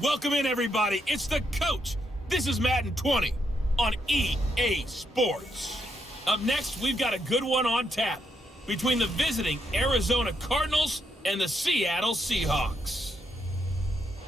Welcome in, everybody. It's the coach. This is Madden 20 on EA Sports. Up next, we've got a good one on tap between the visiting Arizona Cardinals and the Seattle Seahawks.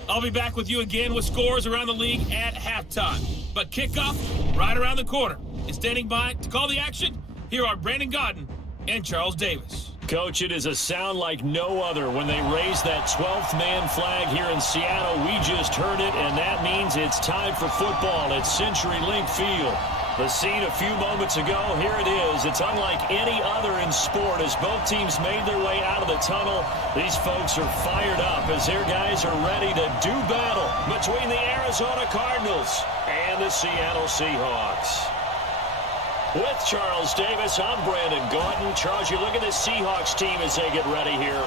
I'll be back with you again with scores around the league at halftime. But kickoff right around the corner. And standing by to call the action, here are Brandon Godden and Charles Davis. Coach, it is a sound like no other when they raise that 12th man flag here in Seattle. We just heard it, and that means it's time for football at CenturyLink Field. The scene a few moments ago, here it is. It's unlike any other in sport as both teams made their way out of the tunnel. These folks are fired up as their guys are ready to do battle between the Arizona Cardinals and the Seattle Seahawks. With Charles Davis, I'm Brandon Godden. Charles, you look at this Seahawks team as they get ready here.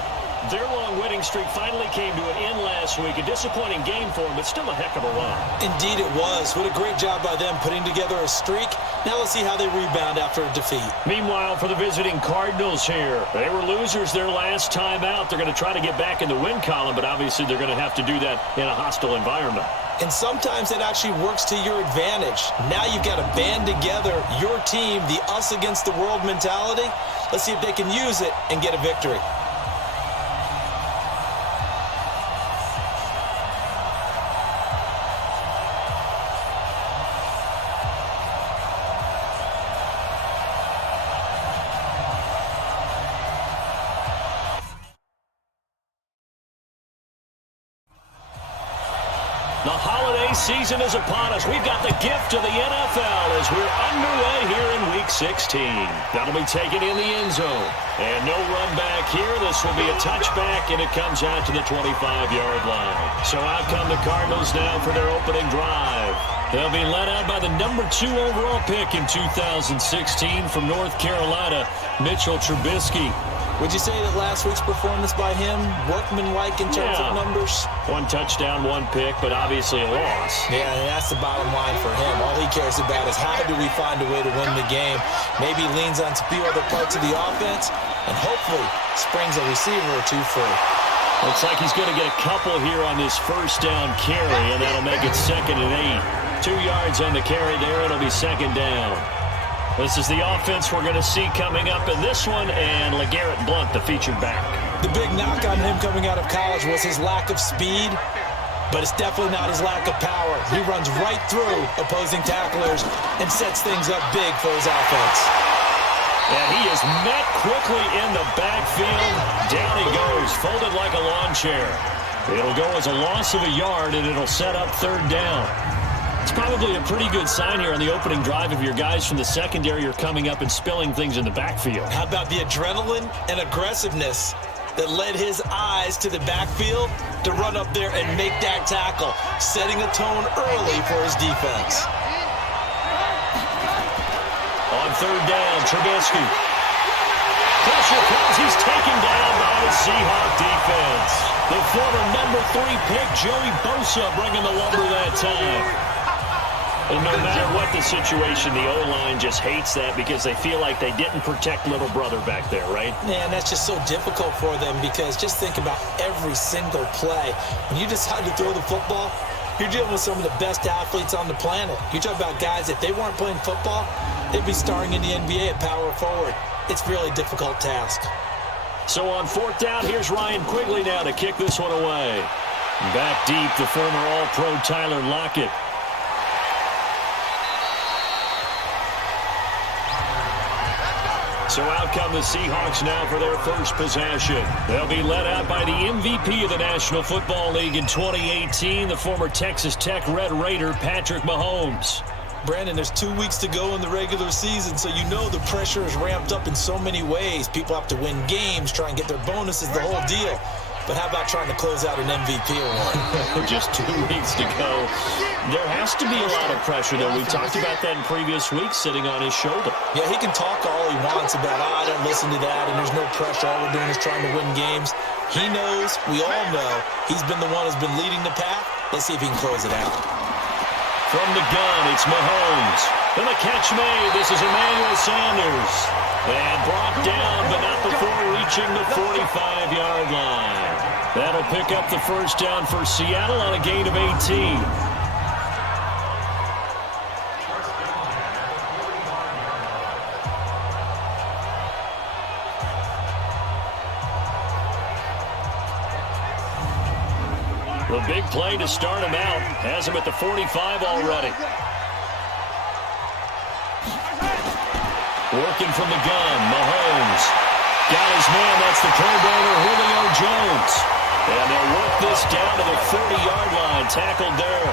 Their long winning streak finally came to an end last week. A disappointing game for them, but still a heck of a run. Indeed it was. What a great job by them putting together a streak. Now let's see how they rebound after a defeat. Meanwhile, for the visiting Cardinals here, they were losers their last time out. They're going to try to get back in the win column, but obviously they're going to have to do that in a hostile environment. And sometimes it actually works to your advantage. Now you've got to band together your team, the us against the world mentality. Let's see if they can use it and get a victory. The holiday season is upon us. We've got the gift of the NFL as we're underway here in Week 16. That'll be taken in the end zone. And no run back here. This will be a touchback, and it comes out to the 25-yard line. So out come the Cardinals now for their opening drive. They'll be led out by the number 2 overall pick in 2016 from North Carolina, Mitchell Trubisky. Would you say that last week's performance by him, workmanlike in terms of numbers? 1 touchdown, 1 pick, but obviously a loss. Yeah, and that's the bottom line for him. All he cares about is how do we find a way to win the game. Maybe leans on a few other parts of the offense, and hopefully springs a receiver or two free. Looks like he's going to get a couple here on this first down carry, and that'll make it 2nd and 8. 2 yards on the carry there. It'll be 2nd down. This is the offense we're going to see coming up in this one, and LeGarrette Blount, the featured back. The big knock on him coming out of college was his lack of speed, but it's definitely not his lack of power. He runs right through opposing tacklers and sets things up big for his offense. And he is met quickly in the backfield. Down he goes, folded like a lawn chair. It'll go as a loss of a yard, and it'll set up 3rd down. It's probably a pretty good sign here on the opening drive if your guys from the secondary are coming up and spilling things in the backfield. How about the adrenaline and aggressiveness that led his eyes to the backfield to run up there and make that tackle, setting a tone early for his defense. On 3rd down, Trubisky. Pressure comes. He's taken down by the Seahawk defense. The former number 3 pick, Joey Bosa, bringing the lumber that time. And no matter what the situation, the O-line just hates that because they feel like they didn't protect little brother back there, right? Man, that's just so difficult for them because just think about every single play. When you decide to throw the football, you're dealing with some of the best athletes on the planet. You talk about guys, if they weren't playing football, they'd be starring in the NBA at power forward. It's a really difficult task. So on 4th down, here's Ryan Quigley now to kick this one away. Back deep, the former All-Pro Tyler Lockett. So out come the Seahawks now for their first possession. They'll be led out by the MVP of the National Football League in 2018, the former Texas Tech Red Raider, Patrick Mahomes. Brandon, there's 2 weeks to go in the regular season, so you know the pressure is ramped up in so many ways. People have to win games, try and get their bonuses, the whole deal. But how about trying to close out an MVP award? Just 2 weeks to go. There has to be a lot of pressure, though. We've talked about that in previous weeks, sitting on his shoulder. Yeah, he can talk all he wants about, I don't listen to that, and there's no pressure. All we're doing is trying to win games. He knows, we all know, he's been the one who's been leading the pack. Let's see if he can close it out. From the gun, it's Mahomes. And the catch made. This is Emmanuel Sanders. And brought down, but not before reaching the 45-yard line. That'll pick up the first down for Seattle on a gain of 18. The big play to start him out. Has him at the 45 already. Working from the gun, Mahomes. Got his man, that's the Pro Bowler Julio Jones. And they'll work this down to the 40-yard line, tackled there.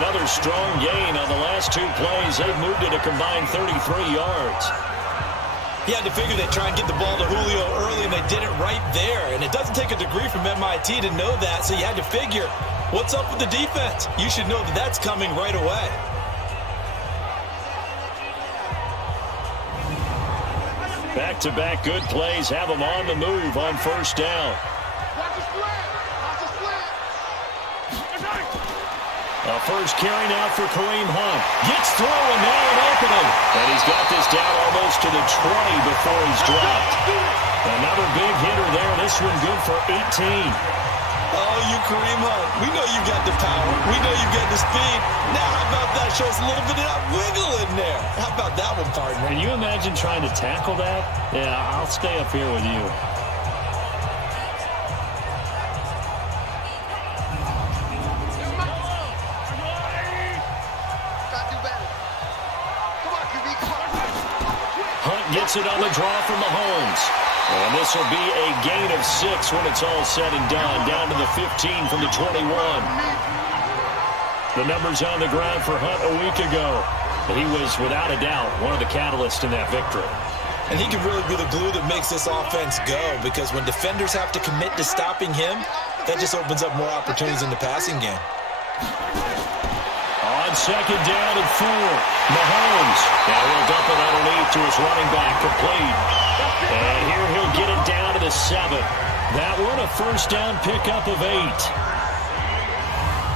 Another strong gain on the last two plays. They've moved it a combined 33 yards. You had to figure they'd try and get the ball to Julio early, and they did it right there. And it doesn't take a degree from MIT to know that, so you had to figure, what's up with the defense? You should know that that's coming right away. Back-to-back good plays have them on the move on first down. A first carry now for Kareem Hunt. Gets through and now an opening. And he's got this down almost to the 20 before he's dropped. Another big hitter there. This one good for 18. Oh, you Kareem Hunt. We know you've got the power. We know you've got the speed. Now how about that? Show us a little bit of that wiggle in there. How about that one, partner? Can you imagine trying to tackle that? Yeah, I'll stay up here with you. Gets it on the draw from Mahomes. And this will be a gain of 6 when it's all said and done. Down to the 15 from the 21. The numbers on the ground for Hunt a week ago. He was, without a doubt, one of the catalysts in that victory. And he can really be the glue that makes this offense go, because when defenders have to commit to stopping him, that just opens up more opportunities in the passing game. On second down and 4, Mahomes. Now he'll dump it underneath to his running back, complete. And here he'll get it down to the 7. That one a first down pickup of 8.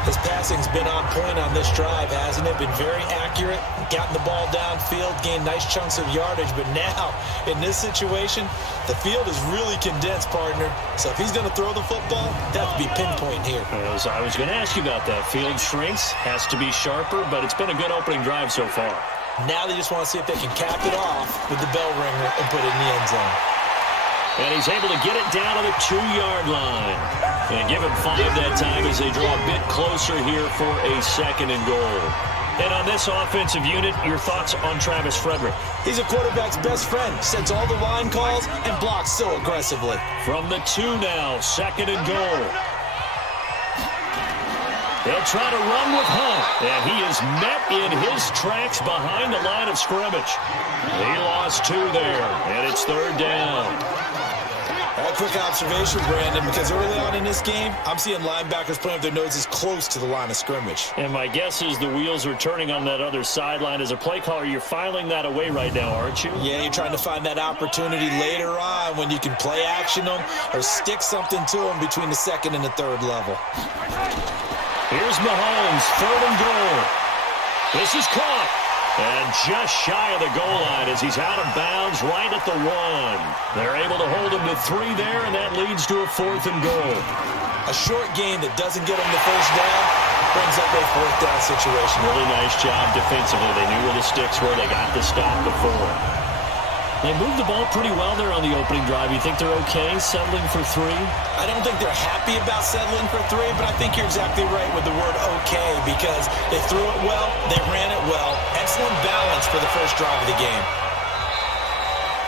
His passing's been on point on this drive, hasn't it? Been very accurate, gotten the ball downfield, gained nice chunks of yardage. But now, in this situation, the field is really condensed, partner. So if he's going to throw the football, that would be pinpoint here. As I was going to ask you about that. Field shrinks, has to be sharper, but it's been a good opening drive so far. Now they just want to see if they can cap it off with the bell ringer and put it in the end zone. And he's able to get it down to the 2-yard line. And give him 5 that time as they draw a bit closer here for a second and goal. And on this offensive unit, your thoughts on Travis Frederick? He's a quarterback's best friend. Sets all the line calls and blocks so aggressively. From the 2 now, second and goal. They'll try to run with Hunt. And he is met in his tracks behind the line of scrimmage. He lost 2 there, and it's third down. A quick observation, Brandon, because early on in this game, I'm seeing linebackers putting up their noses close to the line of scrimmage. And my guess is the wheels are turning on that other sideline. As a play caller, you're filing that away right now, aren't you? Yeah, you're trying to find that opportunity later on when you can play action them or stick something to them between the second and the third level. Here's Mahomes, third and goal. This is caught. And just shy of the goal line as he's out of bounds right at the 1. They're able to hold him to 3 there, and that leads to a 4th and goal. A short gain that doesn't get him the first down brings up a 4th down situation. Really nice job defensively. They knew where the sticks were. They got the stop before. They moved the ball pretty well there on the opening drive. You think they're okay settling for 3? I don't think they're happy about settling for 3, but I think you're exactly right with the word okay, because they threw it well, they ran it well. Excellent balance for the first drive of the game.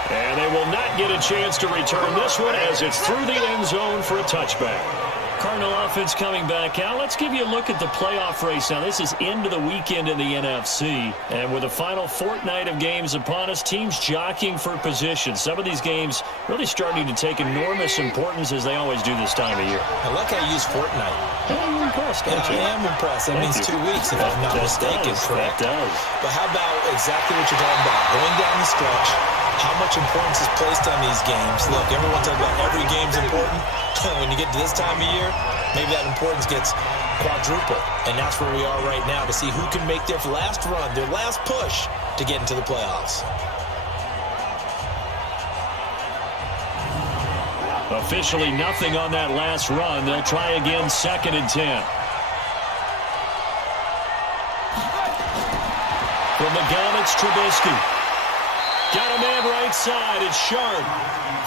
And they will not get a chance to return this one as it's through the end zone for a touchback. Cardinal offense coming back out. Let's give you a look at the playoff race. Now, this is into the weekend in the NFC. And with the final fortnight of games upon us, teams jockeying for position. Some of these games really starting to take enormous importance as they always do this time of year. I like how you use fortnight. I'm impressed, don't you? I am impressed. That means 2 weeks, if I'm not mistaken, correct? That does. But how about exactly what you're talking about? Going down the stretch, how much importance is placed on these games. Look, everyone talks about every game's important. When you get to this time of year, maybe that importance gets quadrupled. And that's where we are right now to see who can make their last run, their last push to get into the playoffs. Officially nothing on that last run. They'll try again, 2nd and 10. From the gun, it's Trubisky. Got a man right side. It's Sharp.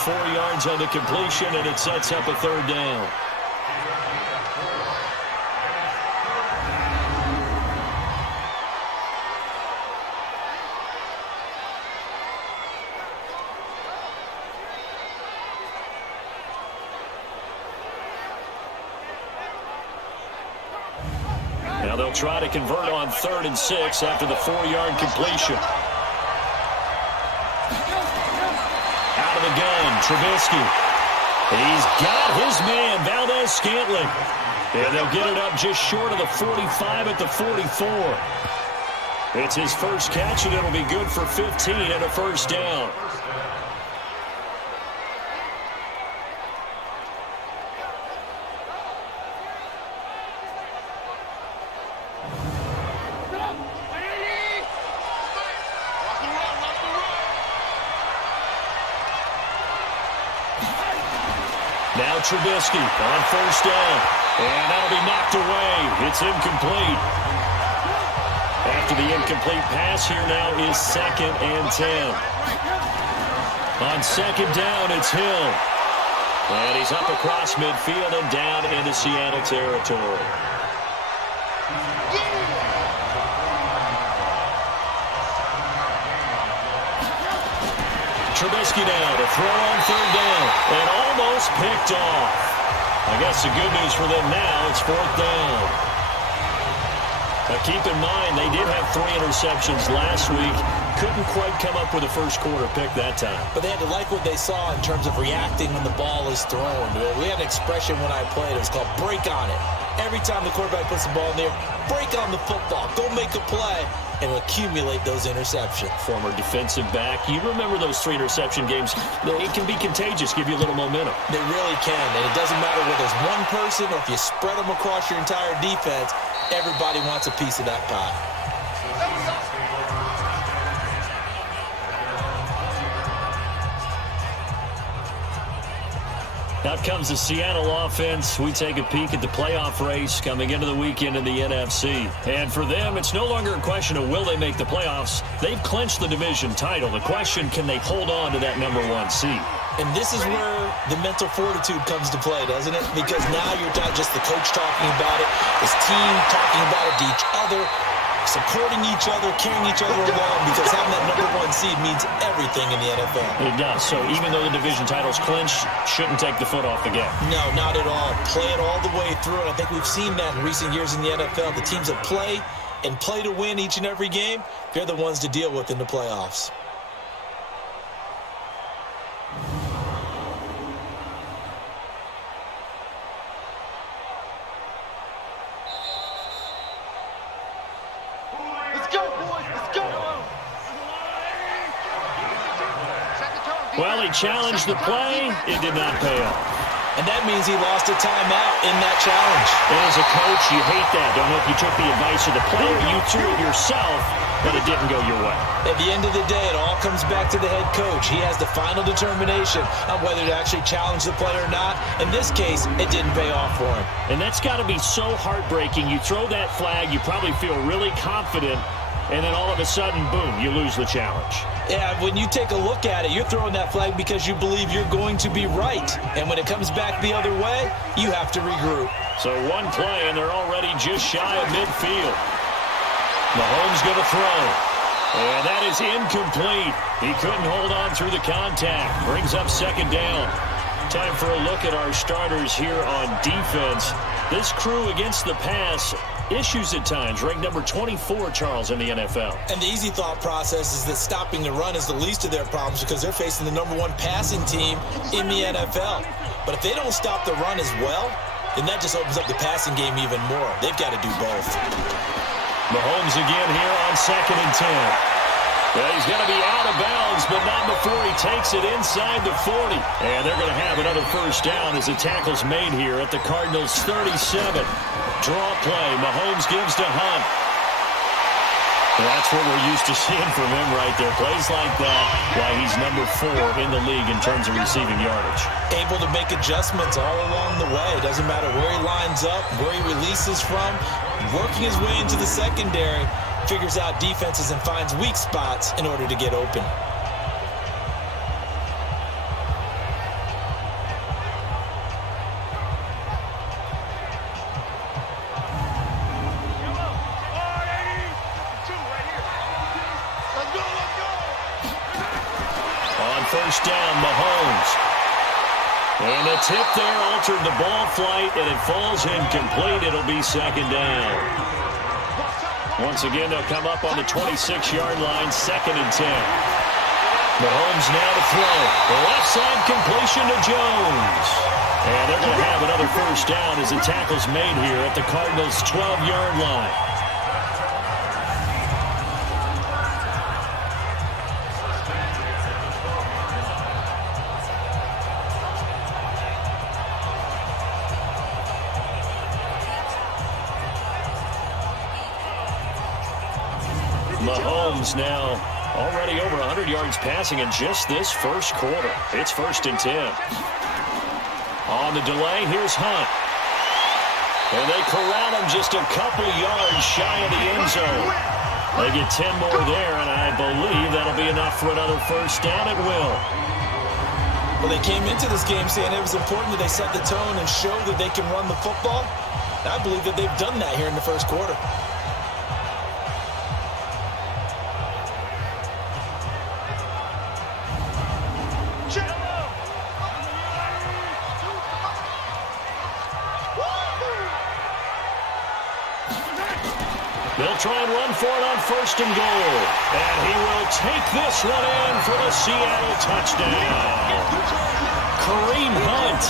4 yards on the completion, and it sets up a 3rd down. Now they'll try to convert on 3rd and 6 after the 4-yard completion. Out of the gun, Trubisky. He's got his man, Valdez-Scantling. And they'll get it up just short of the 45 at the 44. It's his first catch, and it'll be good for 15 and a 1st down. Now Trubisky on 1st down. And that'll be knocked away. It's incomplete. After the incomplete pass, here now is 2nd and 10. On 2nd down, it's Hill. And he's up across midfield and down into Seattle territory. Trubisky now to throw on 3rd down. And almost picked off. I guess the good news for them now, it's 4th down. Now keep in mind, they did have 3 interceptions last week. Couldn't quite come up with a first-quarter pick that time. But they had to like what they saw in terms of reacting when the ball is thrown. We had an expression when I played. It was called break on it. Every time the quarterback puts the ball in there, break on the football. Go make a play and accumulate those interceptions. Former defensive back. You remember those 3 interception games. It can be contagious, give you a little momentum. They really can, and it doesn't matter whether it's one person or if you spread them across your entire defense, everybody wants a piece of that pie. Out comes the Seattle offense. We take a peek at the playoff race coming into the weekend in the NFC. And for them, it's no longer a question of will they make the playoffs. They've clinched the division title. The question, can they hold on to that #1 seed? And this is where the mental fortitude comes to play, doesn't it? Because now you're not just the coach talking about it, this team talking about it to each other, supporting each other, carrying each other along, because having that #1 seed means everything in the NFL. It does. So even though the division title's clinched, shouldn't take the foot off the gas. No, not at all. Play it all the way through, and I think we've seen that in recent years in the NFL. The teams that play and play to win each and every game, they're the ones to deal with in the playoffs. Well, he challenged the play. It did not pay off. And that means he lost a timeout in that challenge. And as a coach, you hate that. Don't know if you took the advice of the player. You threw it yourself, but it didn't go your way. At the end of the day, it all comes back to the head coach. He has the final determination on whether to actually challenge the player or not. In this case, it didn't pay off for him. And that's got to be so heartbreaking. You throw that flag, you probably feel really confident, and then all of a sudden, boom, you lose the challenge. Yeah, when you take a look at it, you're throwing that flag because you believe you're going to be right. And when it comes back the other way, you have to regroup. So one play, and they're already just shy of midfield. Mahomes going to throw. And that is incomplete. He couldn't hold on through the contact. Brings up 2nd down. Time for a look at our starters here on defense. This crew against the pass, issues at times, ranked number 24, Charles, in the NFL. And the easy thought process is that stopping the run is the least of their problems because they're facing the #1 passing team in the NFL. But if they don't stop the run as well, then that just opens up the passing game even more. They've got to do both. Mahomes again here on 2nd and 10. Well, he's going to be out of bounds, but not before he takes it inside the 40. And they're going to have another 1st down as the tackle's made here at the Cardinals' 37. Draw play. Mahomes gives to Hunt. That's what we're used to seeing from him right there. Plays like that, why he's number 4 in the league in terms of receiving yardage. Able to make adjustments all along the way. Doesn't matter where he lines up, where he releases from. Working his way into the secondary, figures out defenses and finds weak spots in order to get open. First down, Mahomes. And the tip there altered the ball flight, and it falls incomplete. It'll be second down. Once again, they'll come up on the 26-yard line, 2nd and 10. Mahomes now to throw. The left side completion to Jones. And they're going to have another first down as the tackle's made here at the Cardinals' 12-yard line. Mahomes now already over 100 yards passing in just this first quarter. It's 1st and 10. On the delay, here's Hunt. And they corral him just a couple yards shy of the end zone. They get 10 more there, and I believe that'll be enough for another first down. It will. Well, they came into this game saying it was important that they set the tone and show that they can run the football. And I believe that they've done that here in the first quarter. They'll try and run for it on 1st and goal. And he will take this one in for the Seattle touchdown. Kareem Hunt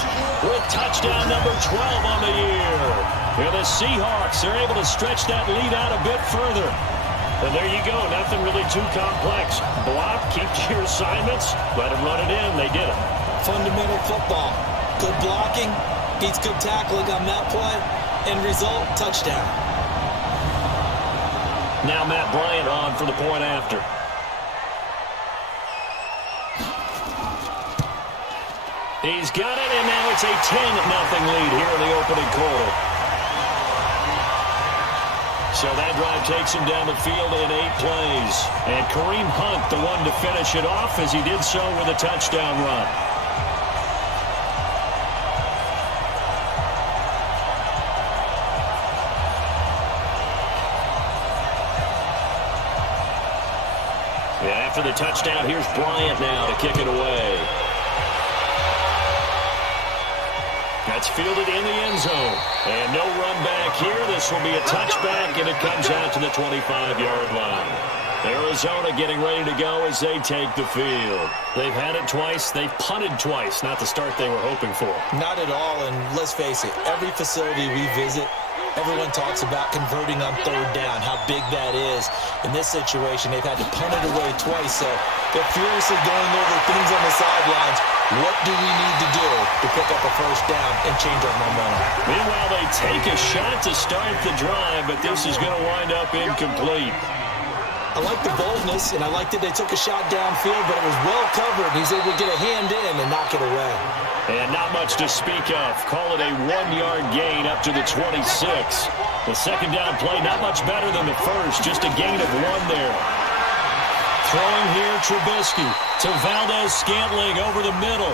with touchdown number 12 on the year. And the Seahawks are able to stretch that lead out a bit further. And there you go. Nothing really too complex. Block, keep to your assignments, let them run it in. They did it. Fundamental football. Good blocking, beats good tackling on that play. End result, touchdown. Now Matt Bryant on for the point after. He's got it, and now it's a 10-0 lead here in the opening quarter. So that drive takes him down the field in 8 plays. And Kareem Hunt, the one to finish it off, as he did so with a touchdown run. After the touchdown, here's Bryant now to kick it away. That's fielded in the end zone. And no run back here. This will be a touchback, and it comes out to the 25-yard line. Arizona getting ready to go as they take the field. They've had it twice. They've punted twice. Not the start they were hoping for. Not at all, and let's face it, every facility we visit, everyone talks about converting on 3rd down, how big that is. In this situation, they've had to punt it away twice, so they're furiously going over things on the sidelines. What do we need to do to pick up a first down and change our momentum? Meanwhile, they take a shot to start the drive, but this is going to wind up incomplete. I like the boldness, and I like that they took a shot downfield, but it was well covered. He's able to get a hand in and knock it away. And not much to speak of. Call it a 1-yard gain up to the 26. The second down play, not much better than the first. Just a gain of 1 there. Throwing here, Trubisky to Valdez-Scantling over the middle.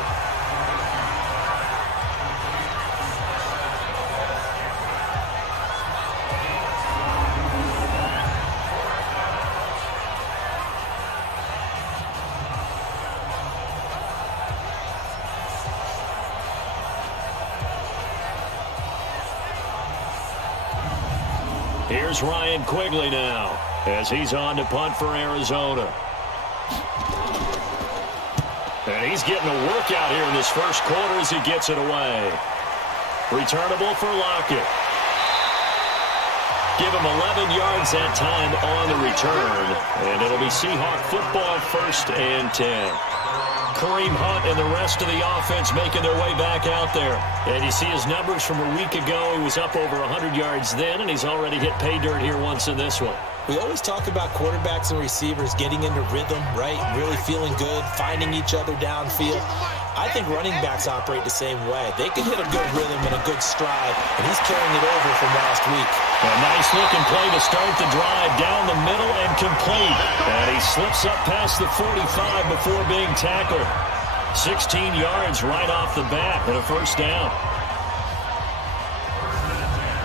Here's Ryan Quigley now as he's on to punt for Arizona. And he's getting a workout here in this first quarter as he gets it away. Returnable for Lockett. Give him 11 yards that time on the return. And it'll be Seahawk football, 1st and 10. Kareem Hunt and the rest of the offense making their way back out there. And you see his numbers from a week ago. He was up over 100 yards then, and he's already hit pay dirt here once in this one. We always talk about quarterbacks and receivers getting into rhythm, right? Really feeling good, finding each other downfield. I think running backs operate the same way. They can hit a good rhythm and a good stride, and he's carrying it over from last week. A nice-looking play to start the drive down the middle and complete. And he slips up past the 45 before being tackled. 16 yards right off the bat and a first down.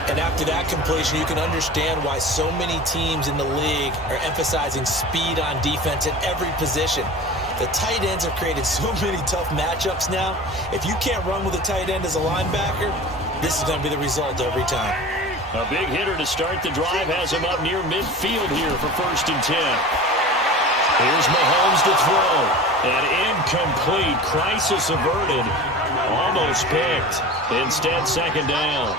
And after that completion, you can understand why so many teams in the league are emphasizing speed on defense at every position. The tight ends have created so many tough matchups now. If you can't run with a tight end as a linebacker, this is going to be the result every time. A big hitter to start the drive has him up near midfield here for 1st and 10. Here's Mahomes to throw. And incomplete. Crisis averted. Almost picked. Instead, 2nd down.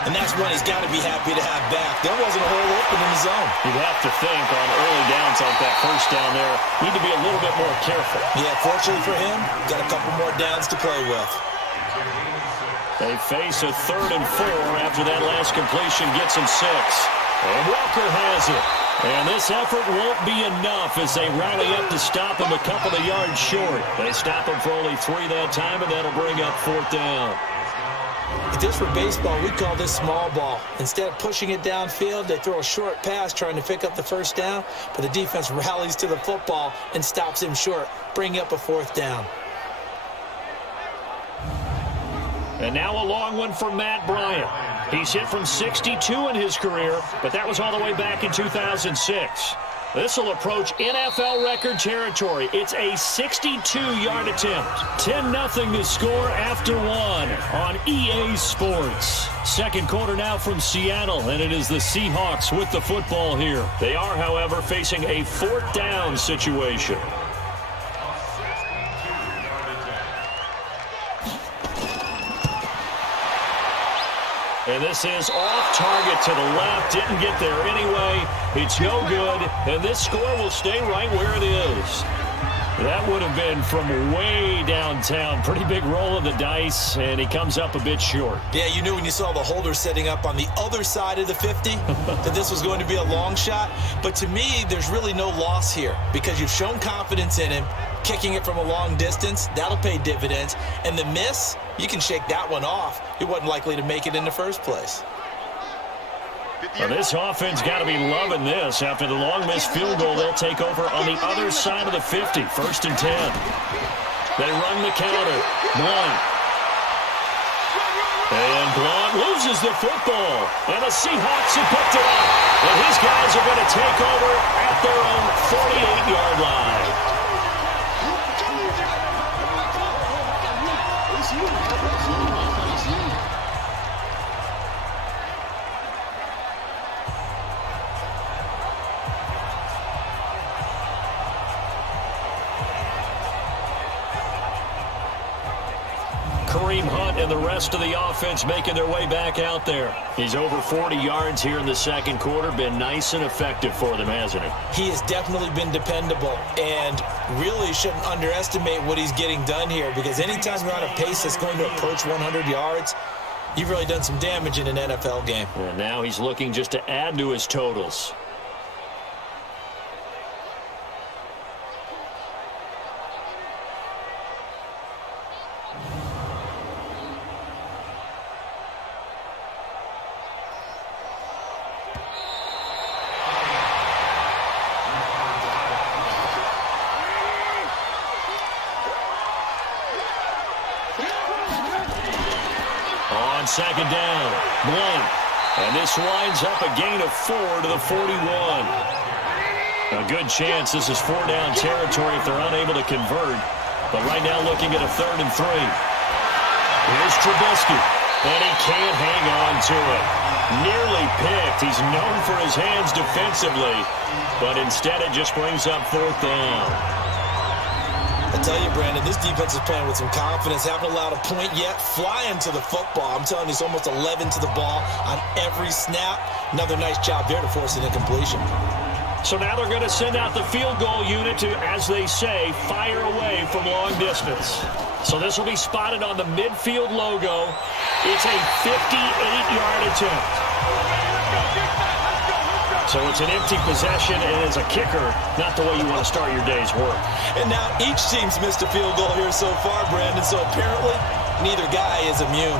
And that's one he's got to be happy to have back. There wasn't a hole open in the zone. You'd have to think on early downs like that first down there, need to be a little bit more careful. Yeah, fortunately for him, got a couple more downs to play with. They face a 3rd and 4 after that last completion gets him 6. And Walker has it. And this effort won't be enough as they rally up to stop him a couple of yards short. They stop him for only 3 that time, and that'll bring up 4th down. If this were baseball, we'd call this small ball. Instead of pushing it downfield, they throw a short pass trying to pick up the 1st down, but the defense rallies to the football and stops him short, bringing up a 4th down. And now a long one for Matt Bryant. He's hit from 62 in his career, but that was all the way back in 2006. This will approach NFL record territory. It's a 62-yard attempt. 10-0 the score after 1 on EA Sports. 2nd quarter now from Seattle, and it is the Seahawks with the football here. They are, however, facing a 4th down situation. And this is off target to the left. Didn't get there anyway. It's no good. And this score will stay right where it is. That would have been from way downtown. Pretty big roll of the dice, and he comes up a bit short. Yeah, you knew when you saw the holder setting up on the other side of the 50 that this was going to be a long shot. But to me, there's really no loss here because you've shown confidence in him. Kicking it from a long distance, that'll pay dividends. And the miss, you can shake that one off. He wasn't likely to make it in the first place. Well, this offense got to be loving this. After the long missed field goal, they'll take over on the other side of the 50, 1st and 10. They run the counter. Blunt. And Blunt loses the football. And the Seahawks have picked it up. And his guys are going to take over at their own 48-yard line. Kareem Hunt and the rest of the offense making their way back out there. He's over 40 yards here in the 2nd quarter. Been nice and effective for them, hasn't he? He has definitely been dependable and really shouldn't underestimate what he's getting done here because anytime you're on a pace that's going to approach 100 yards, you've really done some damage in an NFL game. And now he's looking just to add to his totals. On 2nd down, Blunt. And this winds up a gain of 4 to the 41. A good chance this is 4-down territory if they're unable to convert. But right now looking at a 3rd and 3. Here's Trubisky. And he can't hang on to it. Nearly picked. He's known for his hands defensively. But instead it just brings up 4th down. I tell you, Brandon, this defense is playing with some confidence. Haven't allowed a point yet. Flying to the football. I'm telling you, it's almost 11 to the ball on every snap. Another nice job there to force an incompletion. So now they're going to send out the field goal unit to, as they say, fire away from long distance. So this will be spotted on the midfield logo. It's a 58-yard attempt. So it's an empty possession, and as a kicker, not the way you want to start your day's work. And now each team's missed a field goal here so far, Brandon, so apparently neither guy is immune.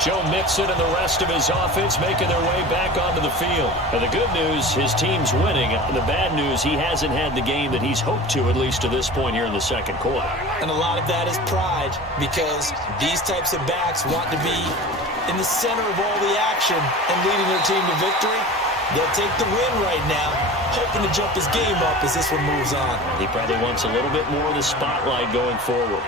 Joe Mixon and the rest of his offense making their way back onto the field. And the good news, his team's winning. The bad news, he hasn't had the game that he's hoped to, at least to this point here in the second quarter. And a lot of that is pride, because these types of backs want to be in the center of all the action and leading their team to victory. They'll take the win right now, hoping to jump his game up as this one moves on. He probably wants a little bit more of the spotlight going forward.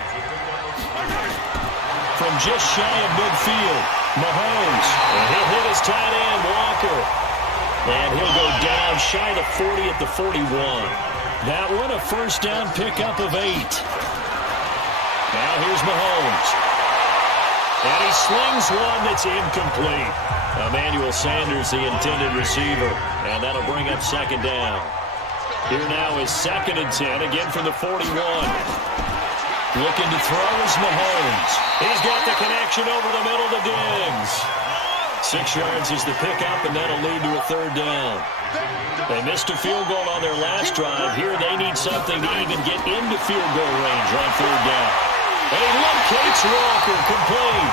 From just shy of midfield, Mahomes. And he'll hit his tight end, Walker. And he'll go down shy of the 40 at the 41. That one a first down pickup of 8. Now here's Mahomes. And he slings one that's incomplete. Emmanuel Sanders, the intended receiver. And that'll bring up second down. Here now is 2nd and 10, again from the 41. Looking to throw is Mahomes. He's got the connection over the middle to Diggs. 6 yards is the pickup, and that'll lead to a third down. They missed a field goal on their last drive. Here they need something to even get into field goal range on third down. And he locates Walker, complete.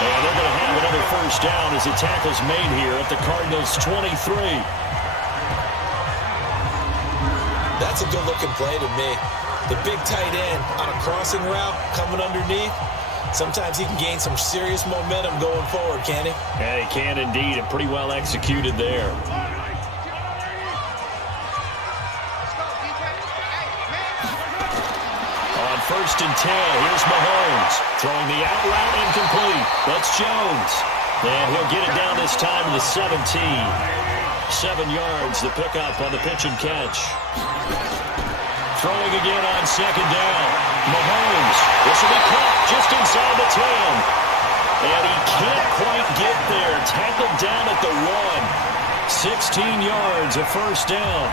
And they're going to have another first down as the tackle's made here at the Cardinals' 23. That's a good-looking play to me. The big tight end on a crossing route coming underneath. Sometimes he can gain some serious momentum going forward, can't he? Yeah, he can indeed, and pretty well executed there. On 1st and 10, here's Mahomes. Throwing the out route incomplete. That's Jones. And he'll get it down this time to the 17. 7 yards, the pickup on the pitch and catch. Throwing again on 2nd down. Mahomes. This will be caught just inside the 10. And he can't quite get there. Tackled down at the 1. 16 yards, a first down.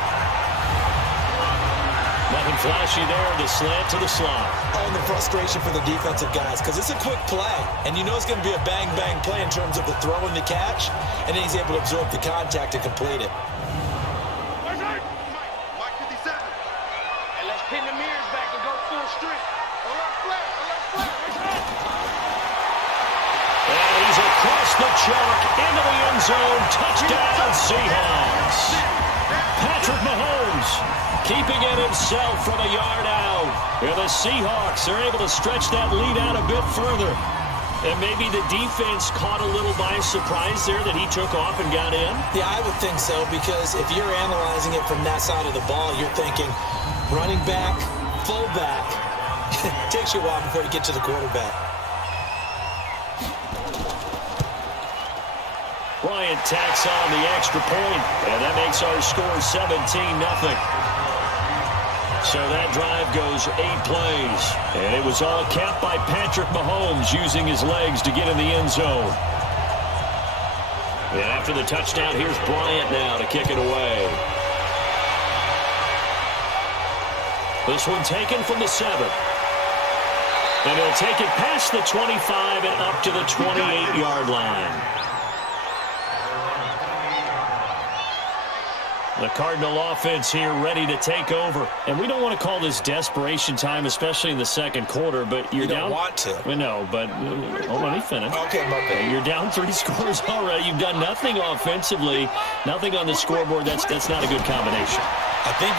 Nothing flashy there. The slant to the slot. Oh, and the frustration for the defensive guys, because it's a quick play. And you know it's going to be a bang-bang play in terms of the throw and the catch. And then he's able to absorb the contact and complete it. The chalk into the end zone. Touchdown, Seahawks. Patrick Mahomes keeping it himself from a yard out. And the Seahawks are able to stretch that lead out a bit further. And maybe the defense caught a little by surprise there that he took off and got in. Yeah, I would think so, because if you're analyzing it from that side of the ball, you're thinking running back, fullback. It takes you a while before you get to the quarterback. Bryant tacks on the extra point, and that makes our score 17-0. So that drive goes 8 plays, and it was all capped by Patrick Mahomes using his legs to get in the end zone. And after the touchdown, here's Bryant now to kick it away. This one taken from the 7. And he'll take it past the 25 and up to the 28-yard line. The Cardinal offense here ready to take over. And we don't want to call this desperation time, especially in the second quarter, but you're down. You don't want to. Well, no, but let me finish. Okay, my bad. You're down 3 scores already. You've done nothing offensively, nothing on the scoreboard. That's not a good combination. I think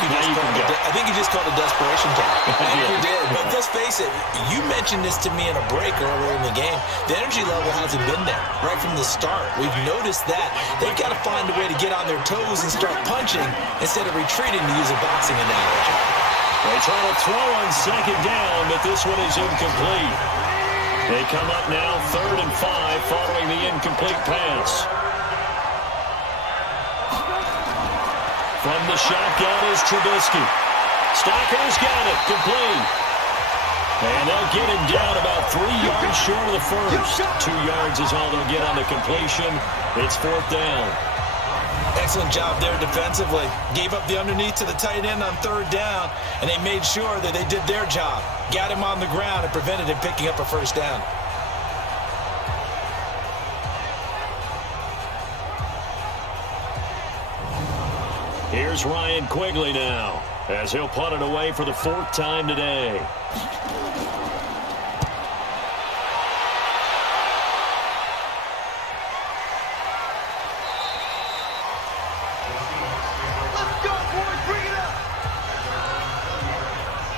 you just called it desperation time. I think you did. But let's face it, you mentioned this to me in a break earlier in the game. The energy level hasn't been there right from the start. We've noticed that. They've got to find a way to get on their toes and start punching instead of retreating, to use a boxing analogy. They try to throw on 2nd down, but this one is incomplete. They come up now 3rd and 5 following the incomplete pass. From the shotgun is Trubisky. Stocker's got it, complete. And they'll get him down about 3 yards short of the first. 2 yards is all they'll get on the completion. It's 4th down. Excellent job there defensively. Gave up the underneath to the tight end on 3rd down, and they made sure that they did their job. Got him on the ground and prevented him picking up a first down. Here's Ryan Quigley now, as he'll punt it away for the 4th time today.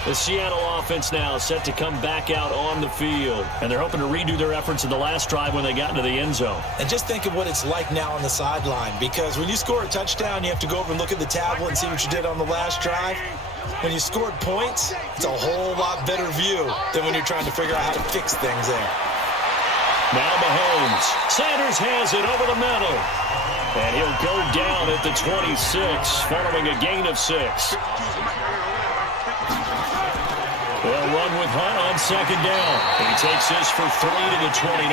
The Seattle offense now set to come back out on the field. And they're hoping to redo their efforts in the last drive when they got into the end zone. And just think of what it's like now on the sideline, because when you score a touchdown, you have to go over and look at the tablet and see what you did on the last drive. When you scored points, it's a whole lot better view than when you're trying to figure out how to fix things there. Now Mahomes. Sanders has it over the middle. And he'll go down at the 26, following a gain of 6. They'll run with Hunt on 2nd down. He takes this for 3 to the 29.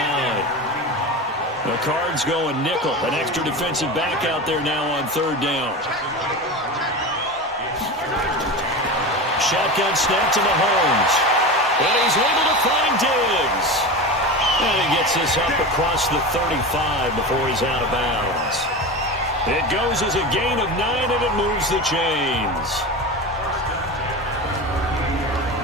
The Cards going nickel. An extra defensive back out there now on 3rd down. Shotgun snap to Mahomes. And he's able to find Diggs. And he gets this up across the 35 before he's out of bounds. It goes as a gain of 9, and it moves the chains.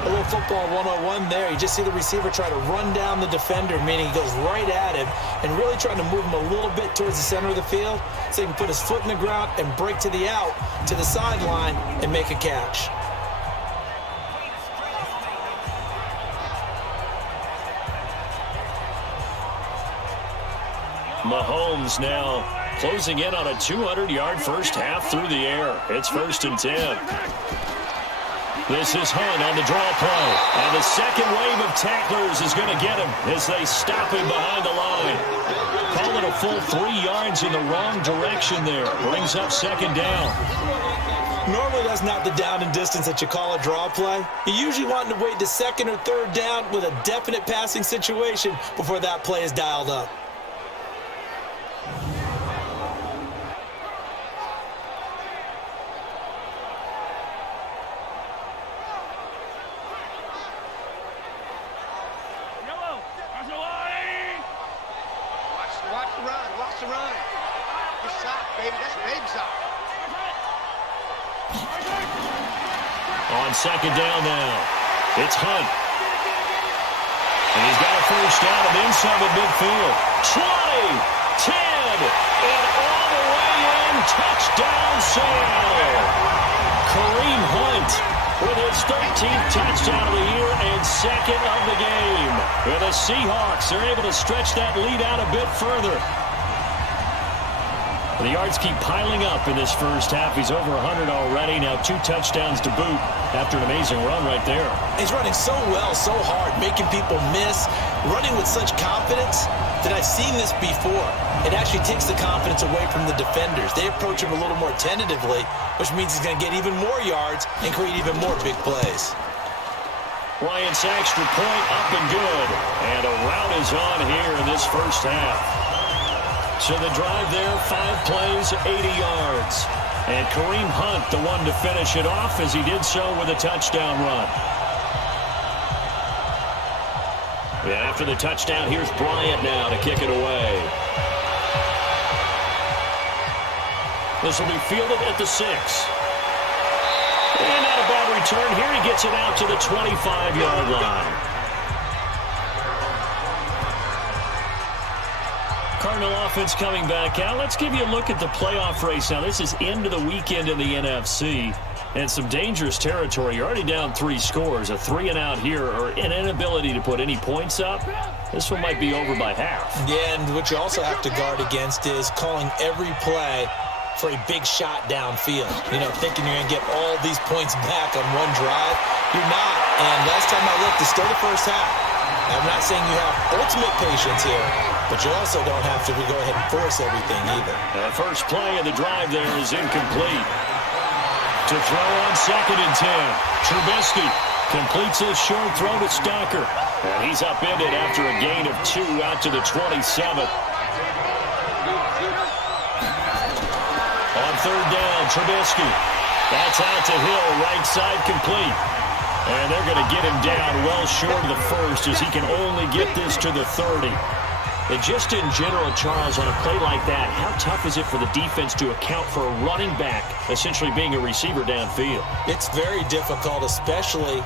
A little football 101 there. You just see the receiver try to run down the defender, meaning he goes right at him and really trying to move him a little bit towards the center of the field so he can put his foot in the ground and break to the out, to the sideline, and make a catch. Mahomes now closing in on a 200-yard first half through the air. It's 1st and 10. This is Hunt on the draw play. And the second wave of tacklers is going to get him as they stop him behind the line. Call it a full 3 yards in the wrong direction there. Brings up 2nd down. Normally that's not the down and distance that you call a draw play. You usually want to wait to 2nd or 3rd down with a definite passing situation before that play is dialed up. On 2nd down now, it's Hunt. And he's got a first down and then some at midfield. 20, 10, and all the way in. Touchdown, Seattle. Kareem Hunt with his 13th touchdown of the year and 2nd of the game. And the Seahawks are able to stretch that lead out a bit further. The yards keep piling up in this first half. He's over 100 already. Now 2 touchdowns to boot after an amazing run right there. He's running so well, so hard, making people miss, running with such confidence that I've seen this before. It actually takes the confidence away from the defenders. They approach him a little more tentatively, which means he's going to get even more yards and create even more big plays. Ryan Saxter point up and good. And a rout is on here in this first half. So the drive there, 5 plays, 80 yards. And Kareem Hunt, the one to finish it off, as he did so with a touchdown run. And after the touchdown, here's Bryant now to kick it away. This will be fielded at the 6. And not a bad return here. He gets it out to the 25-yard line. Cardinal offense coming back out. Let's give you a look at the playoff race now. This is into the weekend in the NFC. And some dangerous territory. You're already down 3 scores. A 3-and-out here, or an inability to put any points up. This one might be over by half. Yeah, and what you also have to guard against is calling every play for a big shot downfield. You know, thinking you're going to get all these points back on one drive. You're not. And last time I looked, it's still the first half. I'm not saying you have ultimate patience here, but you also don't have to go ahead and force everything either. The first play of the drive there is incomplete. To throw on 2nd and 10. Trubisky completes his short throw to Stalker. And he's upended after a gain of 2 out to the 27. On 3rd down, Trubisky. That's out to Hill, right side complete. And they're going to get him down well short of the first as he can only get this to the 30. And just in general, Charles, on a play like that, how tough is it for the defense to account for a running back essentially being a receiver downfield? It's very difficult, especially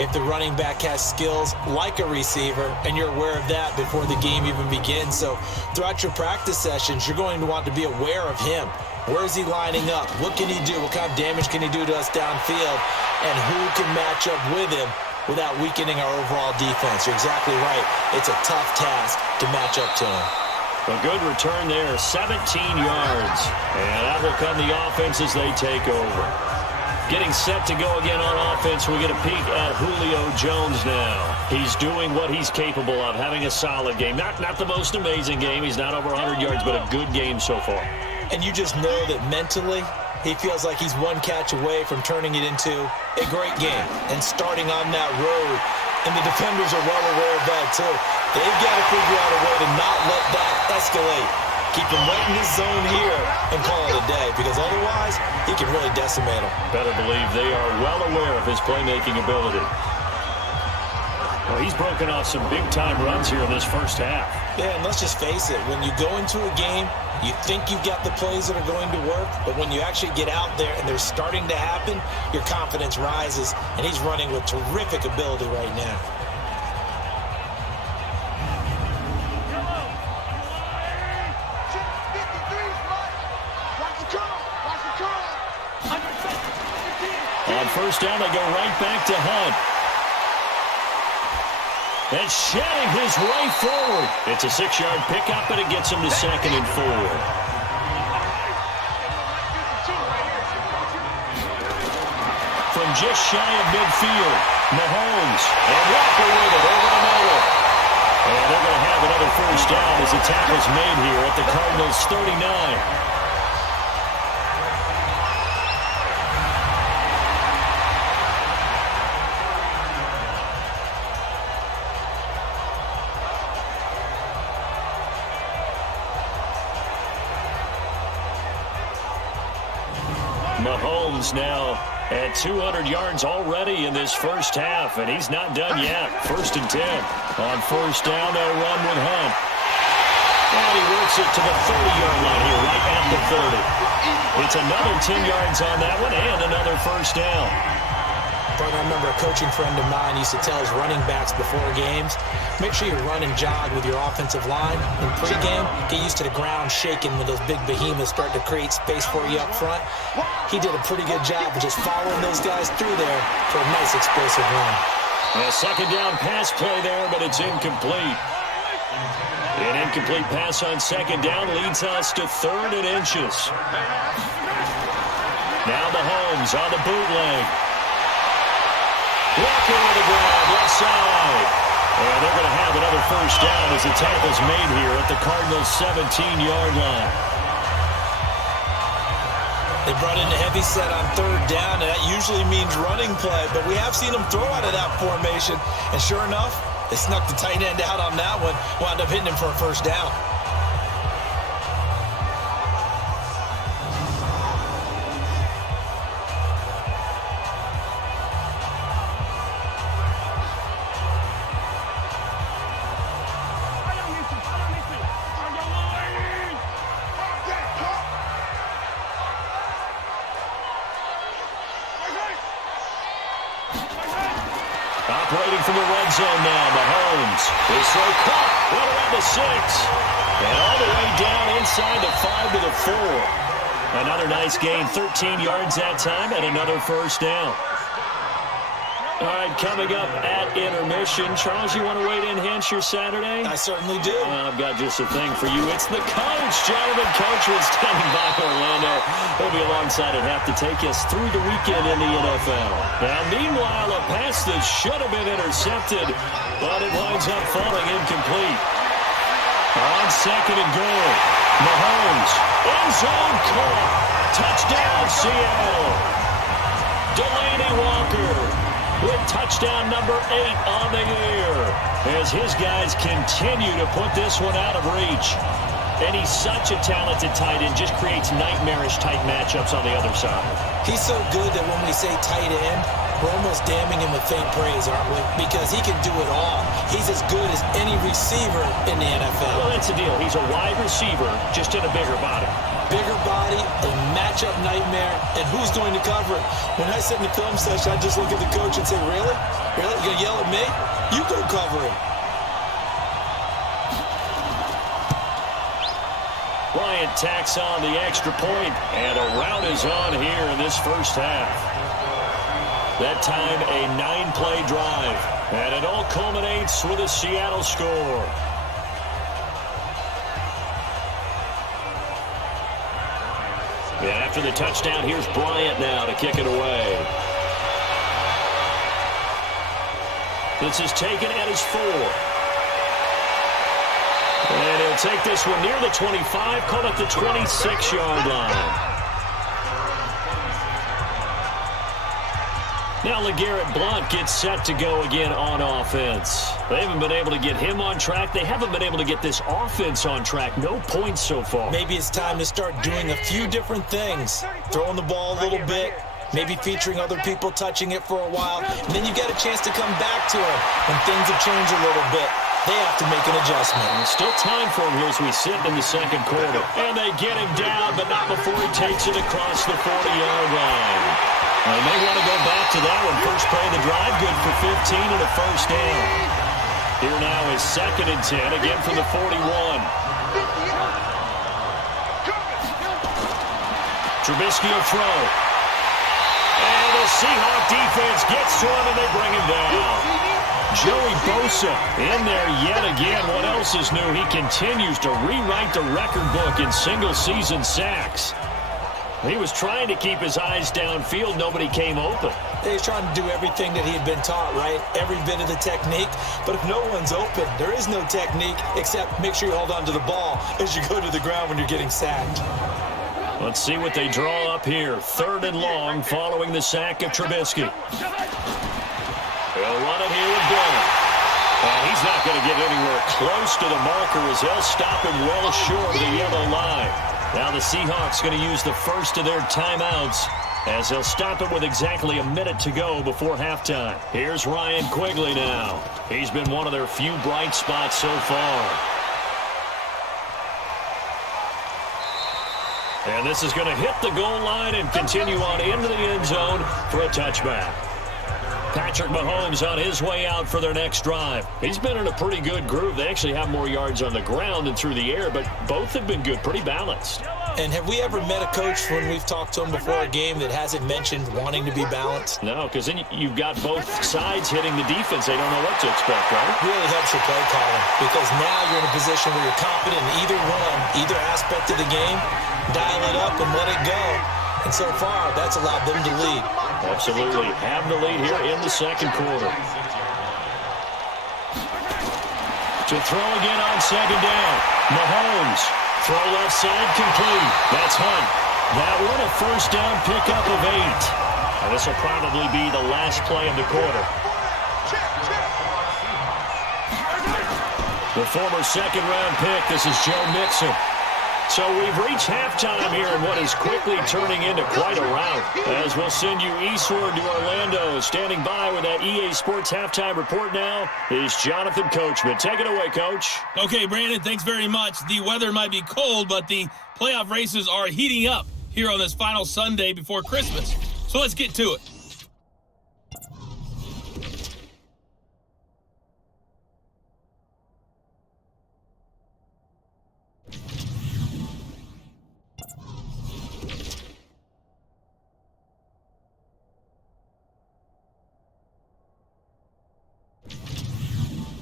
if the running back has skills like a receiver, and you're aware of that before the game even begins. So throughout your practice sessions, you're going to want to be aware of him. Where is he lining up? What can he do? What kind of damage can he do to us downfield? And who can match up with him without weakening our overall defense? You're exactly right. It's a tough task to match up to him. A good return there, 17 yards. And that will come the offense as they take over. Getting set to go again on offense, we get a peek at Julio Jones now. He's doing what he's capable of, having a solid game. Not the most amazing game. He's not over 100 yards, but a good game so far. And you just know that mentally, he feels like he's one catch away from turning it into a great game and starting on that road. And the defenders are well aware of that, too. They've got to figure out a way to not let that escalate. Keep him right in this zone here and call it a day, because otherwise he can really decimate him. Better believe they are well aware of his playmaking ability. Well, he's broken off some big-time runs here in this first half. Yeah, and let's just face it. When you go into a game, you think you've got the plays that are going to work, but when you actually get out there and they're starting to happen, your confidence rises, and he's running with terrific ability right now. On first down, they go right back to Hunt. And shedding his way forward. It's a 6-yard pickup, and it gets him to 2nd and 4. From just shy of midfield, Mahomes and Walker with it over the middle. And they're going to have another first down as the tackle's made here at the Cardinals' 39. Mahomes now at 200 yards already in this first half, and he's not done yet. 1st and 10. On first down, they'll run with Hunt. And he works it to the 30-yard line here, right at the 30. It's another 10 yards on that one, and another first down. I remember a coaching friend of mine used to tell his running backs before games, make sure you run and jog with your offensive line. In pregame, get used to the ground shaking when those big behemoths start to create space for you up front. He did a pretty good job of just following those guys through there for a nice explosive run. A second down pass play there, but it's incomplete. An incomplete pass on second down leads us to 3rd and inches. Now Mahomes on the bootleg. Walker with a grab, left side. And they're going to have another first down as the tackle's made here at the Cardinals' 17-yard line. They brought in a heavy set on 3rd down, and that usually means running play, but we have seen them throw out of that formation. And sure enough, they snuck the tight end out on that one, wound up hitting him for a first down. Operating from the red zone now, Mahomes is so caught, right around the 6. And all the way down inside the 5 to the 4. Another nice gain, 13 yards that time, and another first down. All right, coming up at intermission. Charles, you want to wait in, Hinch, your Saturday? I certainly do. I've got just a thing for you. It's the coach, gentlemen. Coach was standing by Orlando. He'll be alongside at half to take us through the weekend in the NFL. Now, meanwhile, a pass that should have been intercepted, but it winds up falling incomplete. On 2nd and goal, Mahomes, end zone caught. Touchdown, Seattle. Delaney Walker with touchdown number 8 on the year as his guys continue to put this one out of reach. And he's such a talented tight end, just creates nightmarish-type matchups on the other side. He's so good that when we say tight end, we're almost damning him with faint praise, aren't we? Because he can do it all. He's as good as any receiver in the NFL. Well, that's the deal. He's a wide receiver, just in a bigger body. Bigger body, a matchup nightmare, and who's going to cover it? When I sit in the film session, I just look at the coach and say, really? Really? You going to yell at me? You go cover him. Bryant tacks on the extra point, and a rout is on here in this first half. That time, a 9-play drive, and it all culminates with a Seattle score. And after the touchdown, here's Bryant now to kick it away. This is taken at his 4. And he'll take this one near the 25, call it the 26-yard line. Now LeGarrette Blount gets set to go again on offense. They haven't been able to get him on track. They haven't been able to get this offense on track. No points so far. Maybe it's time to start doing a few different things. Throwing the ball a little bit, maybe featuring other people touching it for a while, and then you get a chance to come back to it when things have changed a little bit. They have to make an adjustment. And still time for him here as we sit in the second quarter. And they get him down, but not before he takes it across the 40-yard line. They may want to go back to that one. First play of the drive, good for 15 and a first down. Here now is 2nd and 10, again from the 41. Trubisky will throw. And the Seahawks defense gets to him, and they bring him down. Joey Bosa in there yet again. What else is new? He continues to rewrite the record book in single-season sacks. He was trying to keep his eyes downfield. Nobody came open. He's trying to do everything that he had been taught, right? Every bit of the technique. But if no one's open, there is no technique except make sure you hold on to the ball as you go to the ground when you're getting sacked. Let's see what they draw up here. 3rd and long following the sack of Trubisky. He'll run it here with Blount. And he's not going to get anywhere close to the marker as they'll stop him well short of the yellow line. Now the Seahawks going to use the first of their timeouts as they'll stop it with exactly a minute to go before halftime. Here's Ryan Quigley now. He's been one of their few bright spots so far. And this is going to hit the goal line and continue on into the end zone for a touchback. Patrick Mahomes on his way out for their next drive. He's been in a pretty good groove. They actually have more yards on the ground than through the air, but both have been good, pretty balanced. And have we ever met a coach when we've talked to him before a game that hasn't mentioned wanting to be balanced? No, because then you've got both sides hitting the defense. They don't know what to expect, right? It really helps your play calling because now you're in a position where you're confident in either aspect of the game. Dial it up and let it go. And so far, that's allowed them to lead. Absolutely. Have the lead here in the second quarter. To throw again on 2nd down. Mahomes. Throw left side complete. That's Hunt. That one a first down pickup of 8. And this will probably be the last play of the quarter. The former second-round pick. This is Joe Mixon. So we've reached halftime here in what is quickly turning into quite a rout. As we'll send you eastward to Orlando. Standing by with that EA Sports halftime report now is Jonathan Coachman. Take it away, Coach. Okay, Brandon, thanks very much. The weather might be cold, but the playoff races are heating up here on this final Sunday before Christmas. So let's get to it.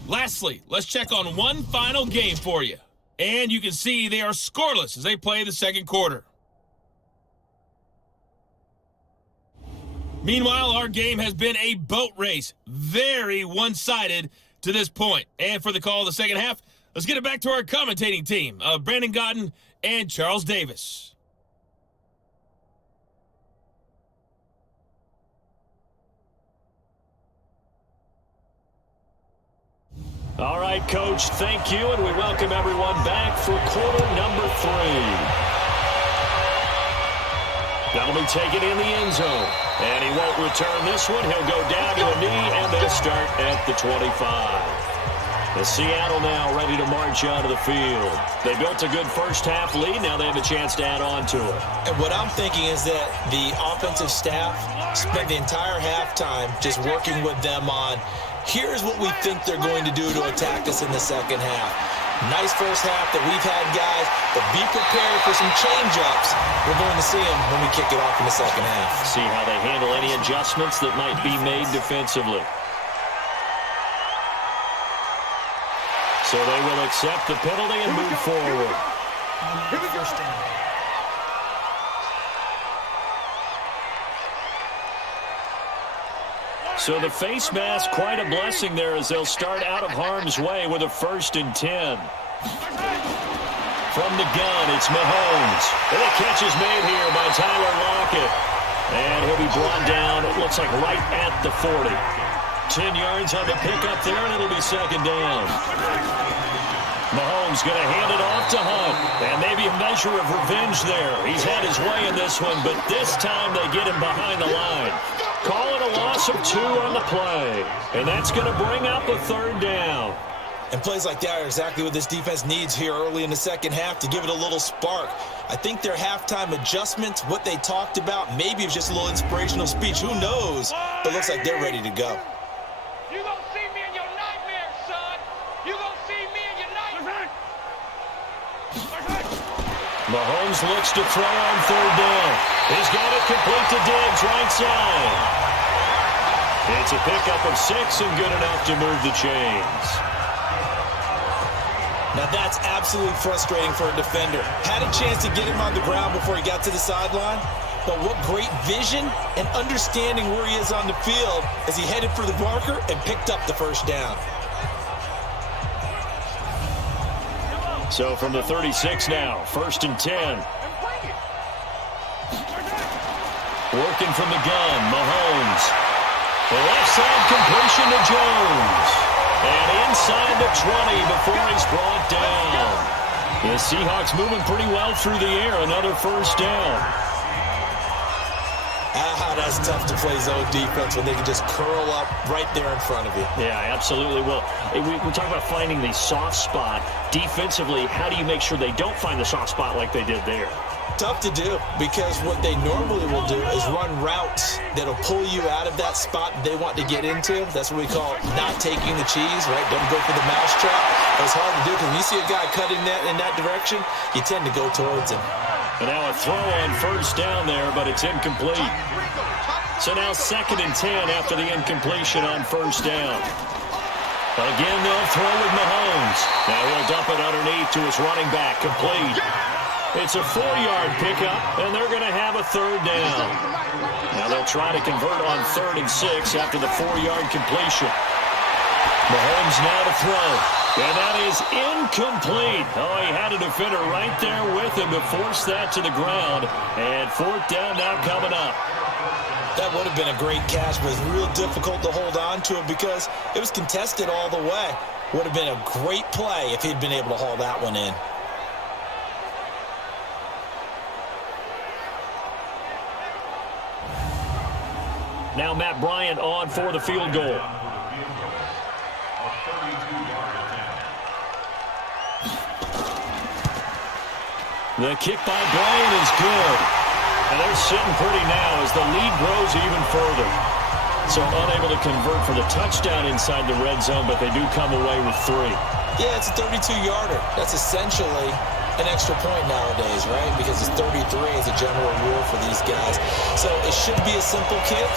Lastly, let's check on one final game for you. And you can see they are scoreless as they play the second quarter. Meanwhile, our game has been a boat race. Very one-sided to this point. And for the call of the second half, let's get it back to our commentating team of Brandon Godden and Charles Davis. All right, Coach, thank you, and we welcome everyone back for quarter number 3. That'll be taken in the end zone, and he won't return this one. He'll go down to a knee, and they'll start at the 25. The Seattle now ready to march onto the field. They built a good first-half lead. Now they have a chance to add on to it. And what I'm thinking is that the offensive staff spent the entire halftime just working with them on, here's what we think they're going to do to attack us in the second half. Nice first half that we've had, guys, but be prepared for some change-ups. We're going to see them when we kick it off in the second half. See how they handle any adjustments that might be made defensively. So they will accept the penalty and move forward. Here we go. So the face mask, quite a blessing there as they'll start out of harm's way with a 1st and 10. From the gun, it's Mahomes. And the catch is made here by Tyler Lockett. And he'll be brought down, it looks like right at the 40. 10 yards on the pickup there, and it'll be 2nd down. Mahomes going to hand it off to Hunt. And maybe a measure of revenge there. He's had his way in this one, but this time they get him behind the line. Call it a loss of 2 on the play. And that's going to bring up a 3rd down. And plays like that are exactly what this defense needs here early in the second half to give it a little spark. I think their halftime adjustments, what they talked about, maybe it was just a little inspirational speech. Who knows? But it looks like they're ready to go. You gonna see me in your nightmares, son. You gonna see me in your nightmares. Mahomes looks to throw on 3rd down. He's got it complete to Diggs, right side. It's a pickup of 6 and good enough to move the chains. Now that's absolutely frustrating for a defender. Had a chance to get him on the ground before he got to the sideline, but what great vision and understanding where he is on the field as he headed for the marker and picked up the 1st down. So from the 36 now, 1st and 10. Working from the gun, Mahomes. The left side completion to Jones. And inside the 20 before he's brought down. The Seahawks moving pretty well through the air. Another 1st down. That's tough to play zone defense when they can just curl up right there in front of you. Yeah, absolutely. Well, we talk about finding the soft spot. Defensively, how do you make sure they don't find the soft spot like they did there? Tough to do, because what they normally will do is run routes that'll pull you out of that spot they want to get into. That's what we call not taking the cheese, right? Don't go for the mousetrap. It's hard to do because when you see a guy cutting that in that direction, you tend to go towards him. And now a throw on 1st down there, but it's incomplete. So now 2nd and 10 after the incompletion on 1st down. Again, they'll throw with Mahomes. Now he'll dump it underneath to his running back, complete. It's a 4-yard pickup, and they're going to have a 3rd down. Now they'll try to convert on 3rd and 6 after the 4-yard completion. Mahomes now to throw. And that is incomplete. Oh, he had a defender right there with him to force that to the ground. And 4th down now coming up. That would have been a great catch, but it's real difficult to hold on to it because it was contested all the way. Would have been a great play if he'd been able to haul that one in. Now Matt Bryant on for the field goal. The kick by Bryant is good. And they're sitting pretty now as the lead grows even further. So unable to convert for the touchdown inside the red zone, but they do come away with 3. Yeah, it's a 32-yarder. That's essentially an extra point nowadays, right? Because it's 33 as a general rule for these guys. So it should be a simple kick.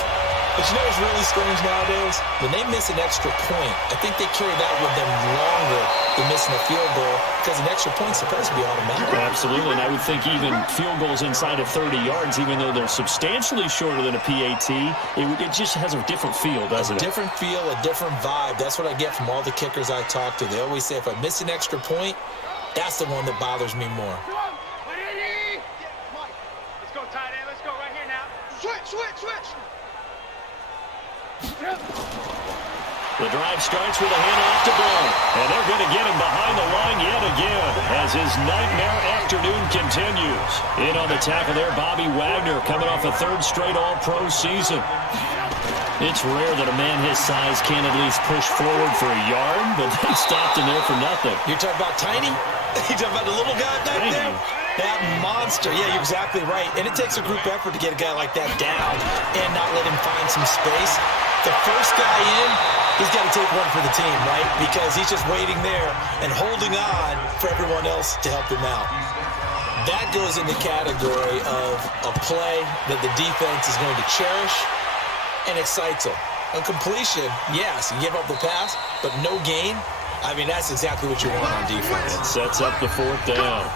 But you know what's really strange nowadays? When they miss an extra point, I think they carry that with them longer than missing a field goal because an extra point's supposed to be automatic. Absolutely, and I would think even field goals inside of 30 yards, even though they're substantially shorter than a PAT, it just has a different feel, doesn't it? A different feel, a different vibe. That's what I get from all the kickers I talk to. They always say if I miss an extra point, that's the one that bothers me more. Let's go, tight end. Let's go right here now. Switch. The drive starts with a handoff to Blount. And they're going to get him behind the line yet again as his nightmare afternoon continues. In on the tackle there, Bobby Wagner, coming off a third straight All-Pro season. It's rare that a man his size can't at least push forward for a yard, but they stopped him there for nothing. You're talking about tiny? You're talking about the little guy back there? That monster. Yeah, you're exactly right. And it takes a group effort to get a guy like that down and not let him find some space. The first guy in, he's got to take one for the team, right? Because he's just waiting there and holding on for everyone else to help him out. That goes in the category of a play that the defense is going to cherish and excites them. A completion, yes, you give up the pass, but no gain. I mean, that's exactly what you want on defense. It sets up the fourth down.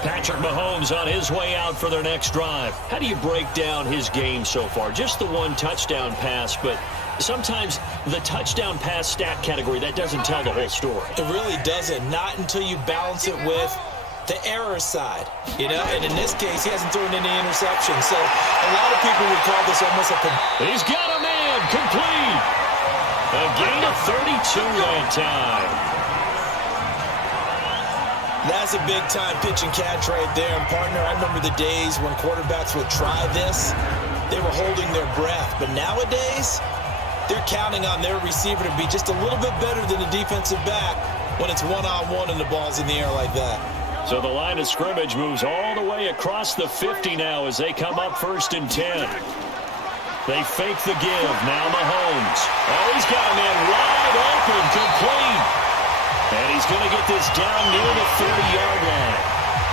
Patrick Mahomes on his way out for their next drive. How do you break down his game so far? Just the one touchdown pass, but sometimes the touchdown pass stat category, that doesn't tell the whole story. It really doesn't. Not until you balance it with the error side, you know, and in this case, he hasn't thrown any interceptions. So a lot of people would call this almost a... He's got a man, complete. A gain of 32 that time. That's a big-time pitch and catch right there. And, partner, I remember the days when quarterbacks would try this. They were holding their breath. But nowadays, they're counting on their receiver to be just a little bit better than the defensive back when it's one-on-one and the ball's in the air like that. So the line of scrimmage moves all the way across the 50 now as they come up 1st and 10. They fake the give. Now Mahomes. Oh, he's got a man wide open, complete. And he's going to get this down near the 30-yard line.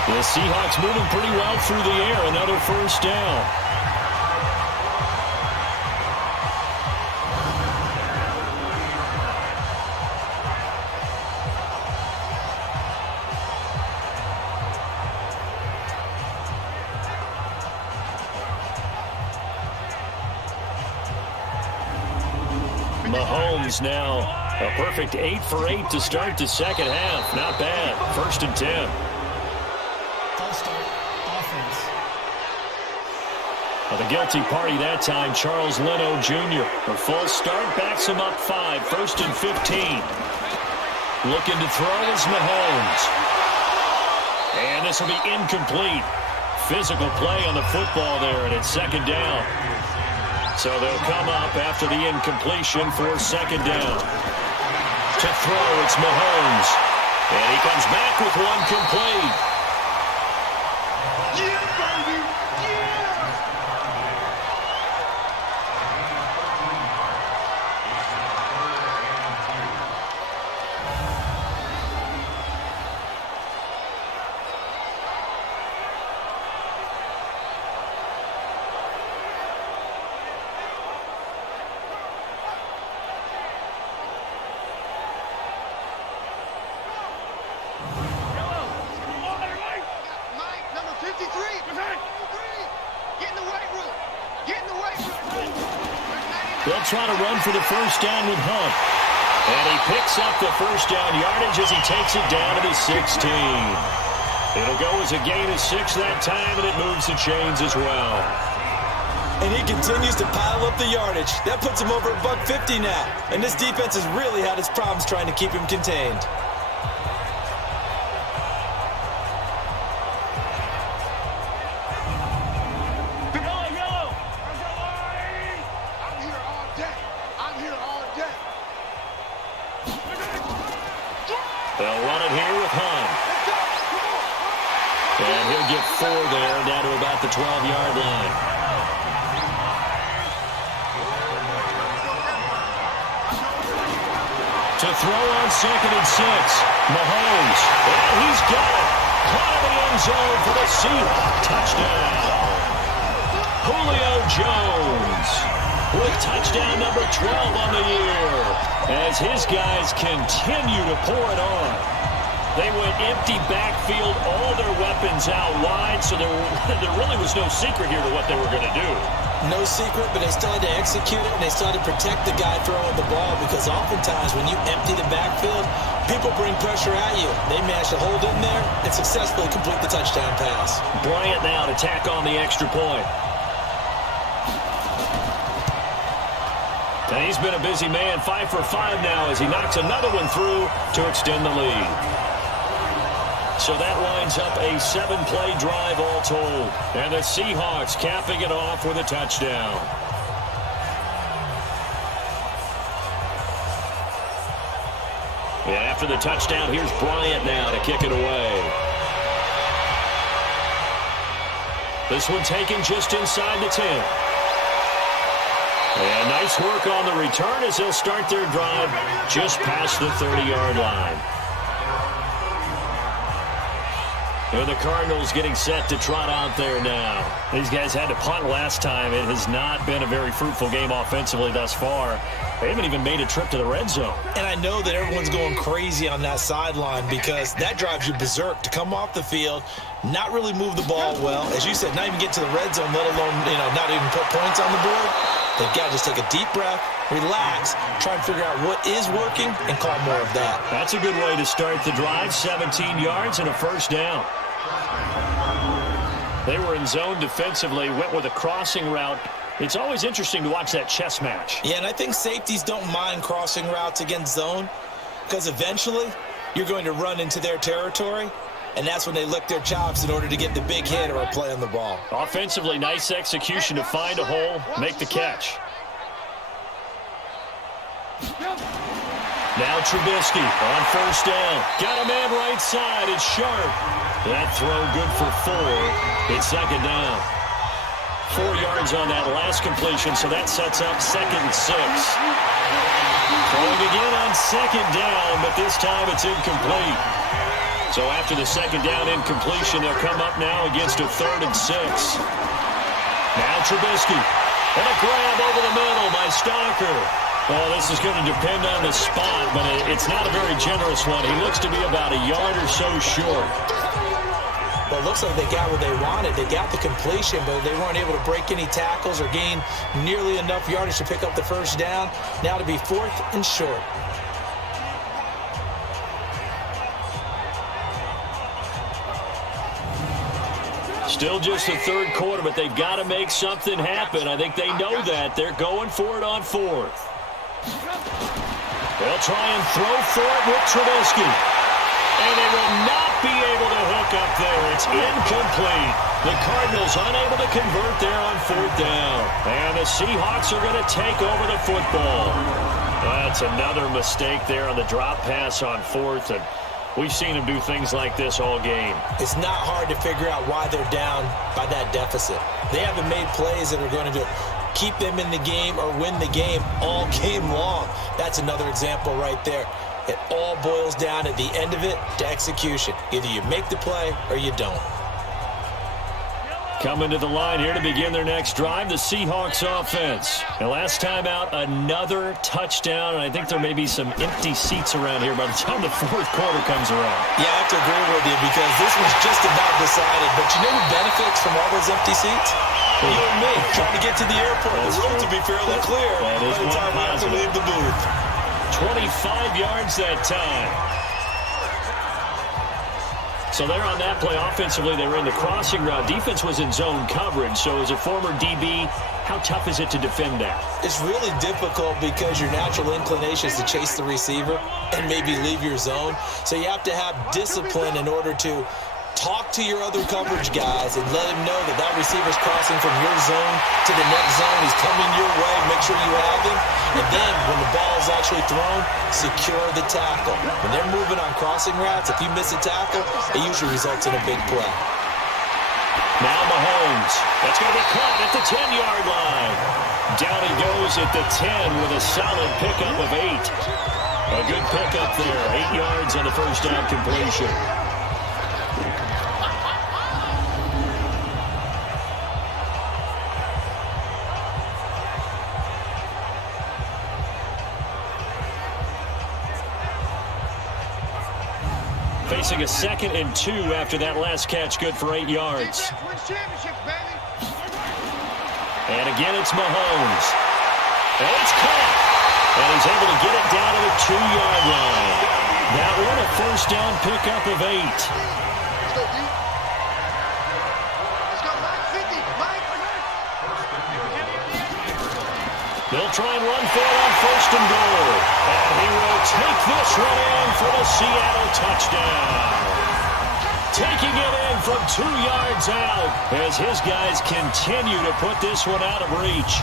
The Seahawks moving pretty well through the air. Another first down. Mahomes now a perfect 8 for 8 to start the second half. Not bad. 1st and 10. False start. Offense. Well, the guilty party that time, Charles Leno Jr. A false start backs him up 5. 1st and 15. Looking to throw is Mahomes. And this will be incomplete. Physical play on the football there, and it's 2nd down. So they'll come up after the incompletion for 2nd down. To throw, it's Mahomes. And he comes back with one complete. Yeah, baby! Yeah! They'll try to run for the first down with Hunt. And he picks up the first down yardage as he takes it down to the 16. It'll go as a gain of 6 that time, and it moves the chains as well. And he continues to pile up the yardage. That puts him over at $150 now. And this defense has really had its problems trying to keep him contained. They'll run it here with Hunt. And he'll get 4 there, down to about the 12-yard line. To throw on 2nd and 6. Mahomes. And he's got it. Caught in the end zone for the Seahawks. Touchdown. Julio Jones with touchdown number 12 on the year as his guys continue to pour it on. They went empty backfield, all their weapons out wide, so there really was no secret here to what they were going to do. No secret, but they still had to execute it, and they still had to protect the guy throwing the ball, because oftentimes when you empty the backfield, people bring pressure at you. They managed to hold in there and successfully complete the touchdown pass. Bryant now to tack on the extra point. And he's been a busy man, 5 for 5 now as he knocks another one through to extend the lead. So that lines up a 7-play drive all told. And the Seahawks capping it off with a touchdown. And after the touchdown, here's Bryant now to kick it away. This one taken just inside the 10. And nice work on the return as they'll start their drive just past the 30-yard line. And the Cardinals getting set to trot out there now. These guys had to punt last time. It has not been a very fruitful game offensively thus far. They haven't even made a trip to the red zone. And I know that everyone's going crazy on that sideline because that drives you berserk to come off the field, not really move the ball well. As you said, not even get to the red zone, let alone, not even put points on the board. They've got to just take a deep breath, relax, try and figure out what is working, and call more of that. That's a good way to start the drive. 17 yards and a first down. They were in zone defensively, went with a crossing route. It's always interesting to watch that chess match. Yeah, and I think safeties don't mind crossing routes against zone because eventually you're going to run into their territory, and that's when they lick their chops in order to get the big hit or a play on the ball. Offensively, nice execution to find a hole, make the catch. Now Trubisky on first down. Got a man right side. It's Sharp. That throw good for 4. It's second down. 4 yards on that last completion, so that sets up 2nd and 6. Throwing again on second down, but this time it's incomplete. So after the second down incompletion, they'll come up now against a 3rd and 6. Now Trubisky. And a grab over the middle by Stalker. Oh, this is going to depend on the spot, but it's not a very generous one. He looks to be about a yard or so short. Well, it looks like they got what they wanted. They got the completion, but they weren't able to break any tackles or gain nearly enough yardage to pick up the first down. Now to be 4th and short. Still just the 3rd quarter, but they've got to make something happen. I think they know that. They're going for it on 4th. They'll try and throw for it with Trubisky. And they will not be able to hook up there. It's incomplete. The Cardinals unable to convert there on 4th down. And the Seahawks are going to take over the football. That's another mistake there on the drop pass on 4th. And we've seen them do things like this all game. It's not hard to figure out why they're down by that deficit. They haven't made plays that are going to keep them in the game or win the game all game long. That's another example right there. It all boils down at the end of it to execution. Either you make the play or you don't. Coming to the line here to begin their next drive, the Seahawks offense. And last time out, another touchdown, and I think there may be some empty seats around here by the time the 4th quarter comes around. Yeah, I have to agree with you because this was just about decided. But you know who benefits from all those empty seats? You and me, trying to get to the airport. The road to be fairly clear by the time I have to leave the booth. 25 yards that time. So they're on that play. Offensively, they were in the crossing route. Defense was in zone coverage. So as a former DB, how tough is it to defend that? It's really difficult because your natural inclination is to chase the receiver and maybe leave your zone. So you have to have discipline in order to talk to your other coverage guys and let them know that that receiver's crossing from your zone to the next zone. He's coming your way. Make sure you have him. And then when the ball is actually thrown, secure the tackle. When they're moving on crossing routes, if you miss a tackle, it usually results in a big play. Now Mahomes. That's going to be caught at the 10-yard line. Down he goes at the 10 with a solid pickup of 8. A good pickup there. 8 yards on the first down completion. Facing a 2nd and 2 after that last catch, good for 8 yards. And again, it's Mahomes. And it's caught. And he's able to get it down to the 2-yard line. That one a first down pickup of 8. They'll try and run for it on 1st and goal. And he will take this one in for the Seattle touchdown. Taking it in from 2 yards out as his guys continue to put this one out of reach.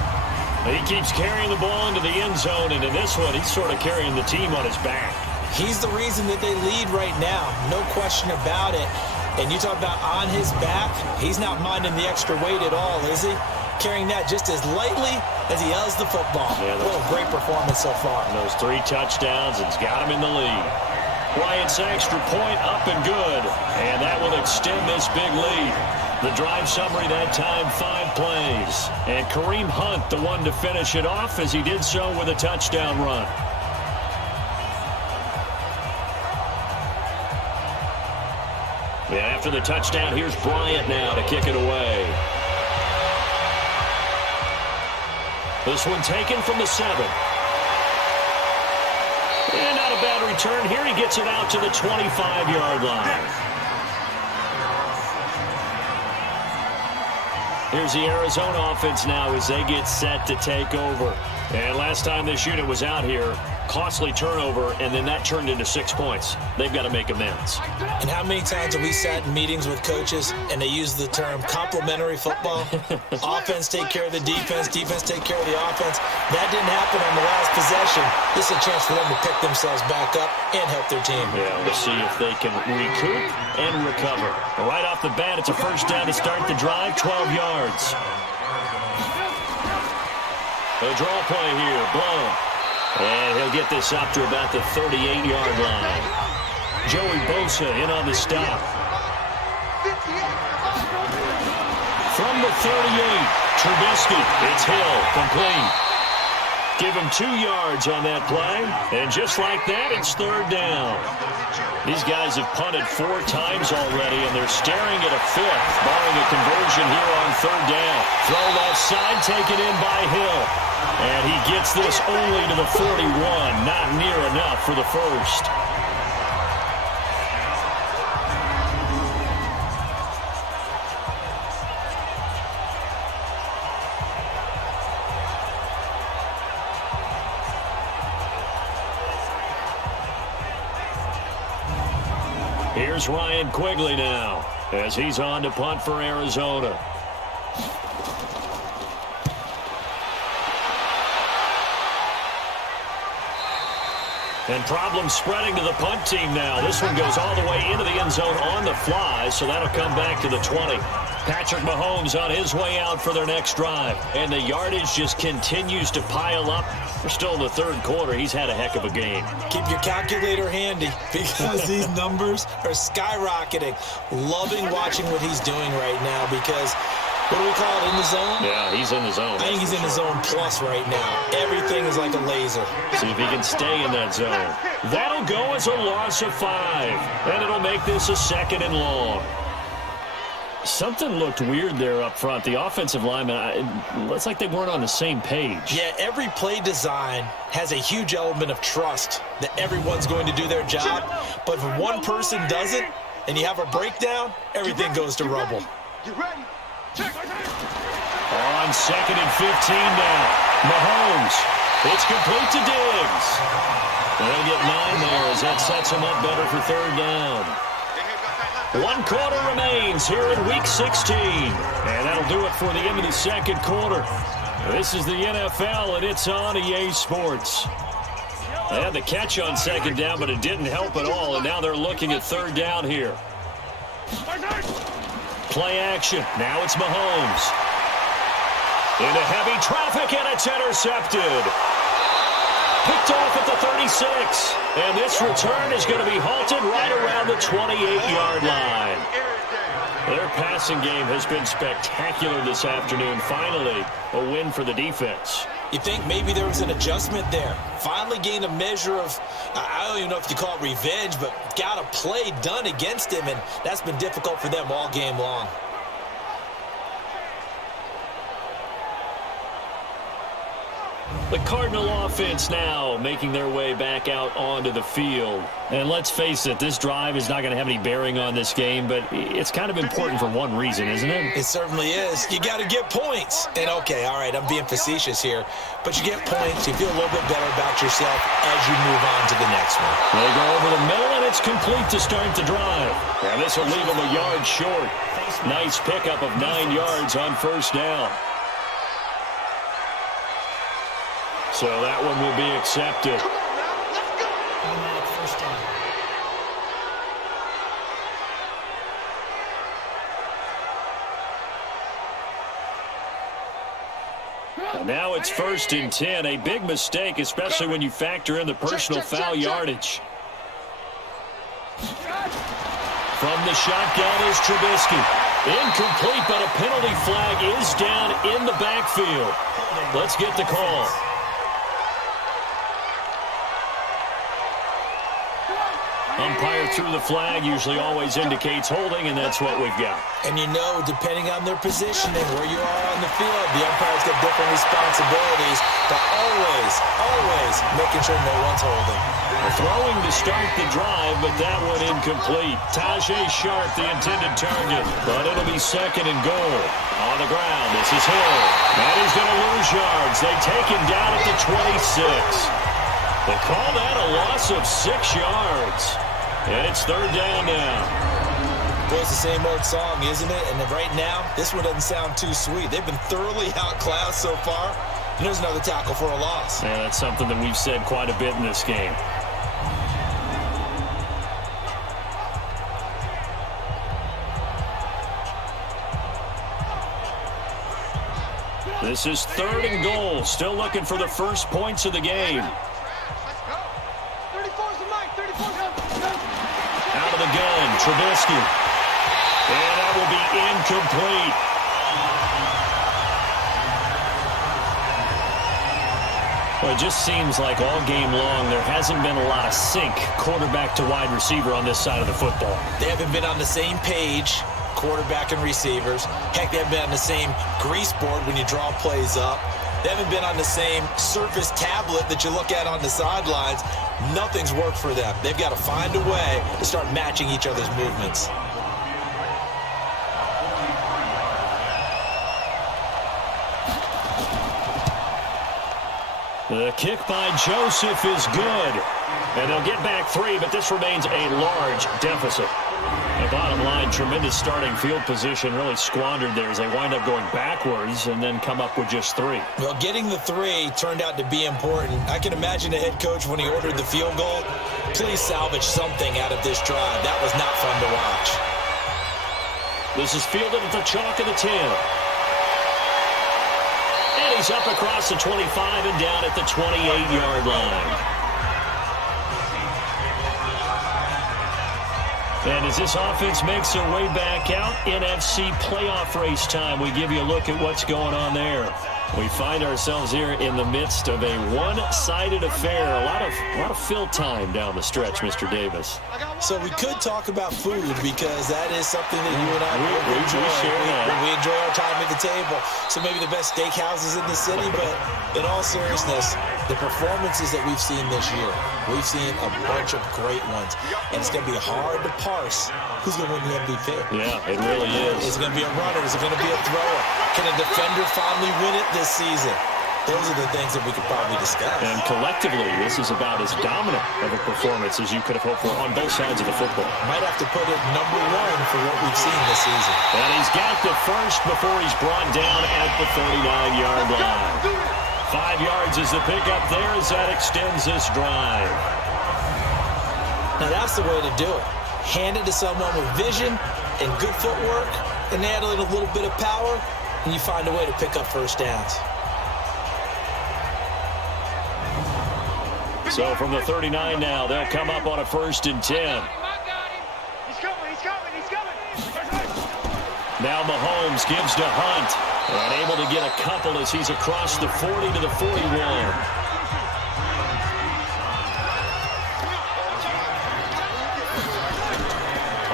He keeps carrying the ball into the end zone, and in this one, he's sort of carrying the team on his back. He's the reason that they lead right now. No question about it. And you talk about on his back, he's not minding the extra weight at all, is he? Carrying that just as lightly as he does the football. Yeah, what a great performance so far. And those 3 touchdowns, it's got him in the lead. Bryant's extra point up and good. And that will extend this big lead. The drive summary that time, 5 plays. And Kareem Hunt, the one to finish it off as he did so with a touchdown run. Yeah, after the touchdown, here's Bryant now to kick it away. This one taken from the 7. And not a bad return. Here he gets it out to the 25-yard line. Here's the Arizona offense now as they get set to take over. And last time this unit was out here, costly turnover, and then that turned into 6 points. They've got to make amends. And how many times have we sat in meetings with coaches and they use the term complementary football? Offense take care of the defense, defense take care of the offense. That didn't happen on the last possession. This is a chance for them to pick themselves back up and help their team. Yeah, we'll see if they can recoup and recover. Right off the bat, it's a first down to start the drive, 12 yards. A draw play here, blown. And he'll get this up to about the 38-yard line. Joey Bosa in on the stop. From the 38, Trubisky, it's Hill, complete. Give him 2 yards on that play. And just like that, it's 3rd down. These guys have punted 4 times already, and they're staring at a 5th, barring a conversion here on 3rd down. Throw left side, taken in by Hill. And he gets this only to the 41, not near enough for the first. Here's Ryan Quigley now as he's on to punt for Arizona. And problems spreading to the punt team now. This one goes all the way into the end zone on the fly, so that'll come back to the 20. Patrick Mahomes on his way out for their next drive. And the yardage just continues to pile up. We're still in the 3rd quarter. He's had a heck of a game. Keep your calculator handy because these numbers are skyrocketing. Loving watching what he's doing right now because, what do we call it, in the zone? Yeah, he's in the zone. I think he's in the zone plus right now. Everything is like a laser. See if he can stay in that zone. That'll go as a loss of 5. And it'll make this a 2nd and long. Something looked weird there up front. The offensive linemen, it's like they weren't on the same page. Yeah, every play design has a huge element of trust that everyone's going to do their job. But if one person doesn't and you have a breakdown, everything goes to rubble. You ready? On 2nd and 15 now. Mahomes. It's complete to Diggs. They'll get 9 there as that sets him up better for 3rd down. 1 quarter remains here in Week 16. And that'll do it for the end of the 2nd quarter. This is the NFL, and it's on EA Sports. They had the catch on 2nd down, but it didn't help at all, and now they're looking at 3rd down here. Play action. Now it's Mahomes. Into heavy traffic, and it's intercepted. Picked off at the 36. And this return is going to be halted right around the 28-yard line. Their passing game has been spectacular this afternoon. Finally, a win for the defense. You think maybe there was an adjustment there. Finally gained a measure of, I don't even know if you call it revenge, but got a play done against him, and that's been difficult for them all game long. The Cardinal offense now making their way back out onto the field. And let's face it, this drive is not going to have any bearing on this game, but it's kind of important for one reason, isn't it? It certainly is. You got to get points. And, okay, all right, I'm being facetious here, but you get points, you feel a little bit better about yourself as you move on to the next one. They go over the middle, and it's complete to start the drive. Now this will leave them a yard short. Nice pickup of 9 yards on first down. So that one will be accepted. Automatic first down. And now it's 1st and 10. A big mistake, especially when you factor in the personal foul yardage. From the shotgun is Trubisky. Incomplete, but a penalty flag is down in the backfield. Let's get the call. Umpire threw the flag, usually always indicates holding, and that's what we've got. And you know, depending on their positioning, where you are on the field, the umpire's got different responsibilities, but always making sure no one's holding. Throwing to start the drive, but that one incomplete. Tajay Sharp, the intended target, but it'll be 2nd and goal. On the ground, this is Hill. And he's going to lose yards. They take him down at the 26. They call that a loss of 6 yards. And it's 3rd down now. Boy, it's the same old song, isn't it? And right now, this one doesn't sound too sweet. They've been thoroughly outclassed so far. And there's another tackle for a loss. Yeah, that's something that we've said quite a bit in this game. This is 3rd and goal. Still looking for the first points of the game. Out of the gun, Trubisky. And that will be incomplete. Well, it just seems like all game long there hasn't been a lot of sync quarterback to wide receiver on this side of the football. They haven't been on the same page, quarterback and receivers. Heck, they haven't been on the same grease board when you draw plays up. They haven't been on the same Surface tablet that you look at on the sidelines. Nothing's worked for them. They've got to find a way to start matching each other's movements. The kick by Joseph is good. And they'll get back 3, but this remains a large deficit. The bottom line, tremendous starting field position, really squandered there as they wind up going backwards and then come up with just 3. Well, getting the 3 turned out to be important. I can imagine the head coach when he ordered the field goal. Please salvage something out of this drive. That was not fun to watch. This is fielded at the chalk of the 10. And he's up across the 25 and down at the 28-yard line. And as this offense makes their way back out, NFC playoff race time, we give you a look at what's going on there. We find ourselves here in the midst of a one-sided affair. A lot of fill time down the stretch, Mr. Davis. So we could talk about food because that is something that you and I enjoy. We enjoy our time at the table. So maybe the best steakhouses in the city, but in all seriousness, the performances that we've seen this year, we've seen a bunch of great ones. And it's going to be hard to parse who's going to win the MVP. Yeah, it really is. Is it going to be a runner? Is it going to be a thrower? Can a defender finally win it this season? Those are the things that we could probably discuss. And collectively, this is about as dominant of a performance as you could have hoped for on both sides of the football. Might have to put it #1 for what we've seen this season. And he's got the first before he's brought down at the 39-yard line. 5 yards is the pickup there as that extends this drive. Now that's the way to do it. Hand it to someone with vision and good footwork, and add in a little bit of power, and you find a way to pick up first downs. So from the 39 now, they'll come up on a 1st and 10. He's coming. Now Mahomes gives to Hunt. And able to get a couple as he's across the 40 to the 41.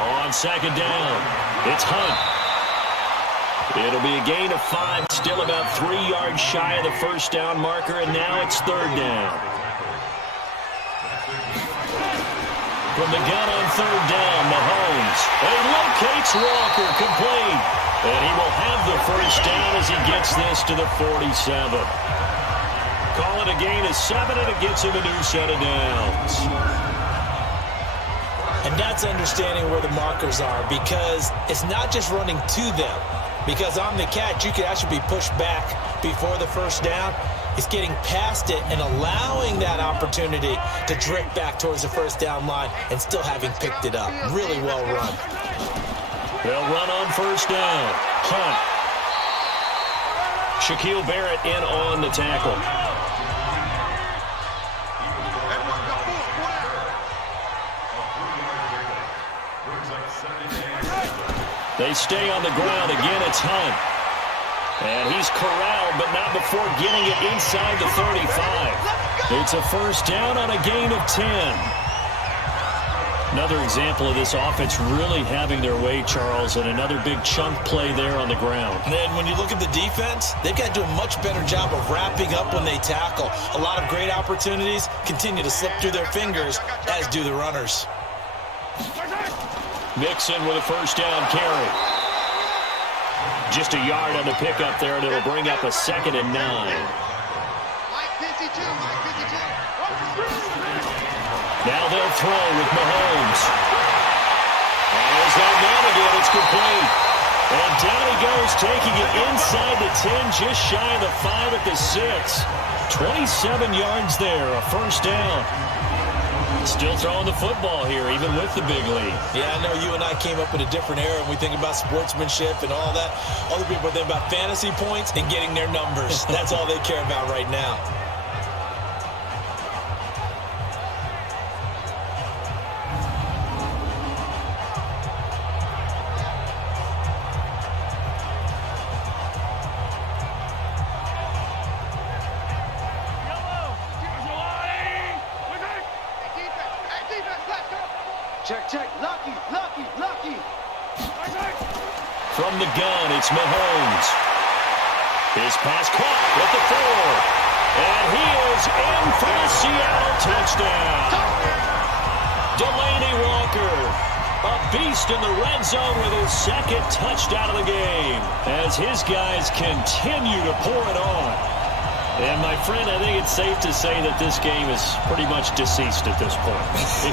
On 2nd down, it's Hunt. It'll be a gain of 5, still about 3 yards shy of the first down marker, and now it's third down. From the gun on third down, Mahomes. And he locates Walker, complete. And he will have the first down as he gets this to the 47. Call it a gain of 7, and it gets him a new set of downs. And that's understanding where the markers are, because it's not just running to them. Because on the catch, you could actually be pushed back before the first down. It's getting past it and allowing that opportunity to drift back towards the first down line and still having picked it up. Really well run. They'll run on first down. Hunt. Shaquille Barrett in on the tackle. They stay on the ground. Again, it's Hunt. And he's corralled, but not before getting it inside the 35. It's a first down on a gain of 10. Another example of this offense really having their way, Charles, and another big chunk play there on the ground. And then when you look at the defense, they've got to do a much better job of wrapping up when they tackle. A lot of great opportunities continue to slip through their fingers, as do the runners. Mixon with a first down carry. Just a yard on the pickup there, and it'll bring up a 2nd and 9. Now they'll throw with Mahomes. And there's that man again. It's complete. And down he goes, taking it inside the 10, just shy of the 5 at the 6. 27 yards there, a first down. Still throwing the football here, even with the big lead. Yeah, I know you and I came up in a different era, and we think about sportsmanship and all that. Other people think about fantasy points and getting their numbers. That's all they care about right now. Check. Lucky. From the gun, it's Mahomes. His pass caught with the 4. And he is in for the Seattle touchdown. Delaney Walker, a beast in the red zone with his 2nd touchdown of the game, as his guys continue to pour it on. And, my friend, I think it's safe to say that this game is pretty much deceased at this point.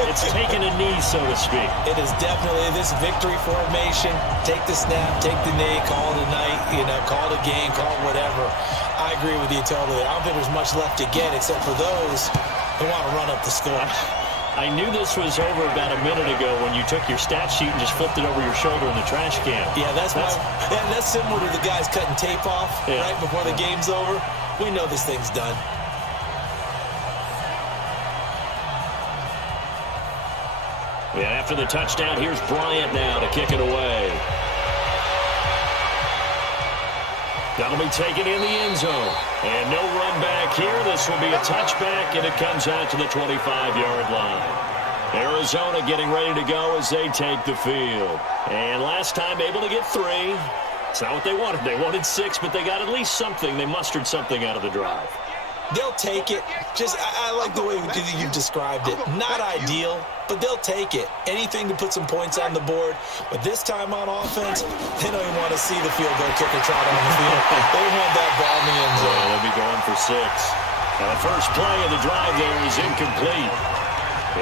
It's taken a knee, so to speak. It is definitely this victory formation. Take the snap, take the knee, call it a night, call it a game, call it whatever. I agree with you totally. I don't think there's much left to get except for those who want to run up the score. I knew this was over about a minute ago when you took your stat sheet and just flipped it over your shoulder in the trash can. Yeah, that's similar to the guys cutting tape off right before the game's over. We know this thing's done. And after the touchdown, here's Bryant now to kick it away. That'll be taken in the end zone. And no run back here. This will be a touchback, and it comes out to the 25-yard line. Arizona getting ready to go as they take the field. And last time able to get 3. It's not what they wanted. They wanted 6, but they got at least something. They mustered something out of the drive. They'll take it. I like the way you've described it. Not ideal, but they'll take it. Anything to put some points on the board. But this time on offense, they don't even want to see the field goal kicker trot on the field. They want that ball in the end zone. Yeah, they'll be going for 6. Now the first play of the drive there is incomplete.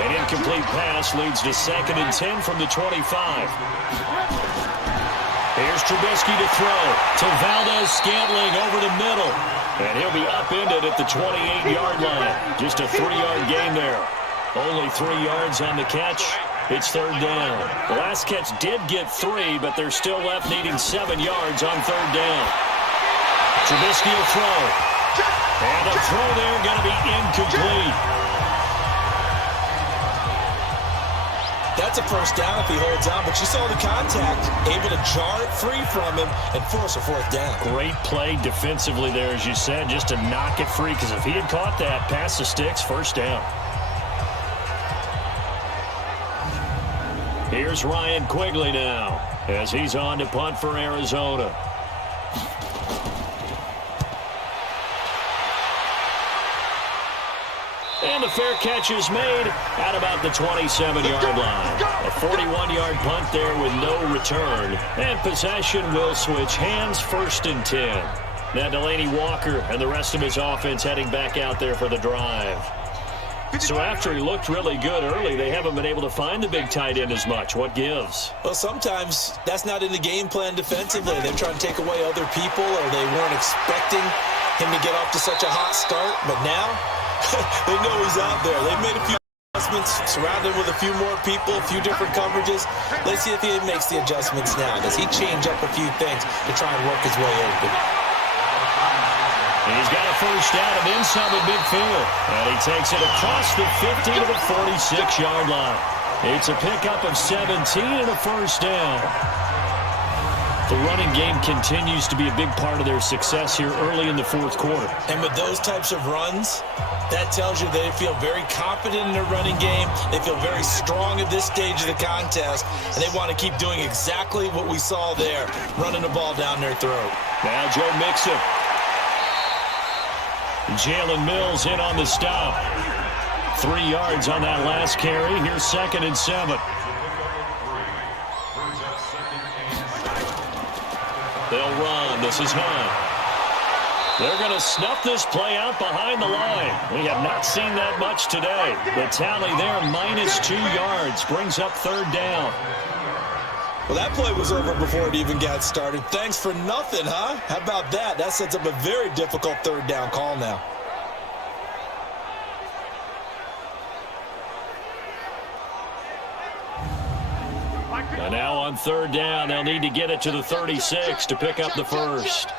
An incomplete pass leads to 2nd and 10 from the 25. Here's Trubisky to throw to Valdez-Scantling over the middle. And he'll be upended at the 28-yard line. Just a 3-yard gain there. Only 3 yards on the catch. It's third down. The last catch did get 3, but they're still left needing 7 yards on third down. Trubisky will throw. And the throw there going to be incomplete. That's a first down if he holds on, but you saw the contact, able to jar it free from him and force a 4th down. Great play defensively there, as you said, just to knock it free, because if he had caught that, pass the sticks, first down. Here's Ryan Quigley now, as he's on to punt for Arizona. And the fair catch is made at about the 27-yard line. A 41-yard punt there with no return. And possession will switch hands, 1st and 10. Now Delaney Walker and the rest of his offense heading back out there for the drive. So after he looked really good early, they haven't been able to find the big tight end as much. What gives? Well, sometimes that's not in the game plan defensively. They're trying to take away other people, or they weren't expecting him to get off to such a hot start. But now they know he's out there. They've made a few adjustments, surrounded him with a few more people, a few different coverages. Let's see if he makes the adjustments now. Does he change up a few things to try and work his way open? He's got a first down and then some at midfield. And he takes it across the 50 to the 46-yard line. It's a pickup of 17 and a first down. The running game continues to be a big part of their success here early in the 4th quarter. And with those types of runs, that tells you they feel very confident in their running game. They feel very strong at this stage of the contest, and they want to keep doing exactly what we saw there, running the ball down their throat. Now Joe Mixon. Jalen Mills in on the stop. 3 yards on that last carry. Here's 2nd and 7. They'll run. This is Hunt. They're going to snuff this play out behind the line. We have not seen that much today. The tally there, -2 yards, brings up 3rd down. Well, that play was over before it even got started. Thanks for nothing, huh? How about that? That sets up a very difficult 3rd down call now. And now on 3rd down, they'll need to get it to the 36 to pick up the first.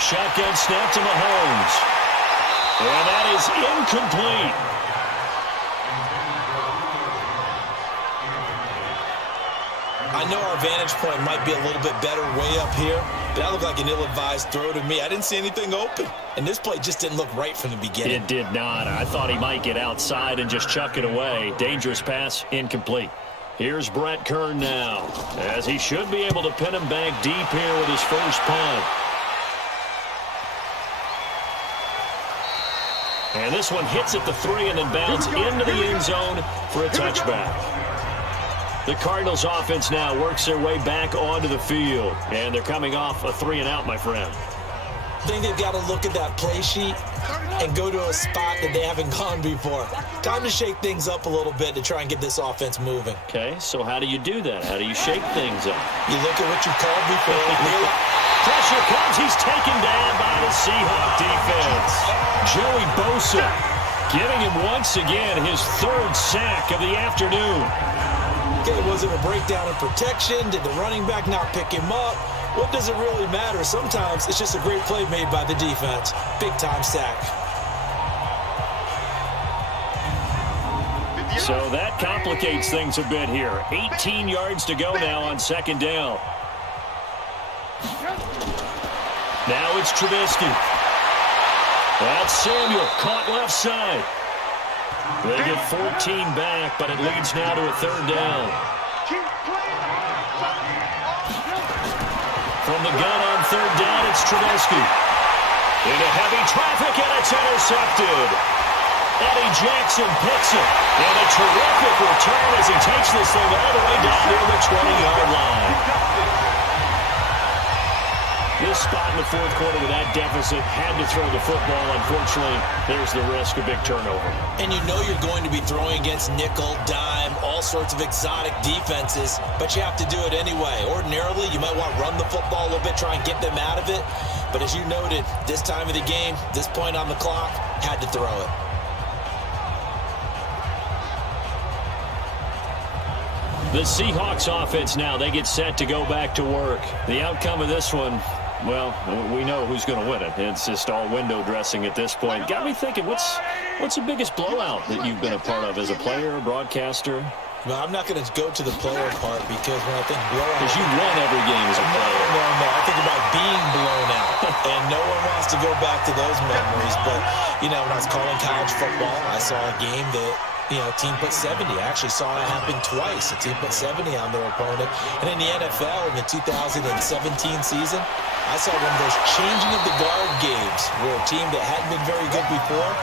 Shotgun snap to Mahomes. And that is incomplete. I know our vantage point might be a little bit better way up here, but that looked like an ill-advised throw to me. I didn't see anything open, and this play just didn't look right from the beginning. It did not. I thought he might get outside and just chuck it away. Dangerous pass, incomplete. Here's Brett Kern now, as he should be able to pin him back deep here with his first punt. And this one hits at the 3 and then bounds into the end zone for a touchback. The Cardinals offense now works their way back onto the field. And they're coming off a 3 and out, my friend. I think they've got to look at that play sheet and go to a spot that they haven't gone before. Time to shake things up a little bit to try and get this offense moving. Okay, so how do you do that? How do you shake things up? You look at what you called before. Pressure comes. He's taken down by the Seahawks defense. Joey Bosa giving him once again his 3rd sack of the afternoon. Okay, was it a breakdown in protection? Did the running back not pick him up? What does it really matter? Sometimes it's just a great play made by the defense. Big-time sack. So that complicates things a bit here. 18 yards to go now on 2nd down. Now it's Trubisky. That's Samuel, caught left side. They get 14 back, but it leads now to a 3rd down. From the gun on 3rd down, it's Trubisky. Into heavy traffic, and it's intercepted. Eddie Jackson picks it. And a terrific return as he takes this thing all the way down near the 20-yard line. This spot in the 4th quarter with that deficit, had to throw the football. Unfortunately, there's the risk of big turnover. And you know you're going to be throwing against nickel, dime, all sorts of exotic defenses, but you have to do it anyway. Ordinarily, you might want to run the football a little bit, try and get them out of it. But as you noted, this time of the game, this point on the clock, had to throw it. The Seahawks offense now, they get set to go back to work. The outcome of this one, well, we know who's going to win it. It's just all window dressing at this point. Got me thinking, what's the biggest blowout that you've been a part of as a player, broadcaster? No, I'm not going to go to the player part because when I think blowout... Because you won every game as a player. No. I think about being blown out. And no one wants to go back to those memories. But, you know, when I was calling college football, I saw a game that team put 70. I actually saw it happen twice. A team put 70 on their opponent. And in the NFL, in the 2017 season, I saw one of those changing of the guard games where a team that hadn't been very good before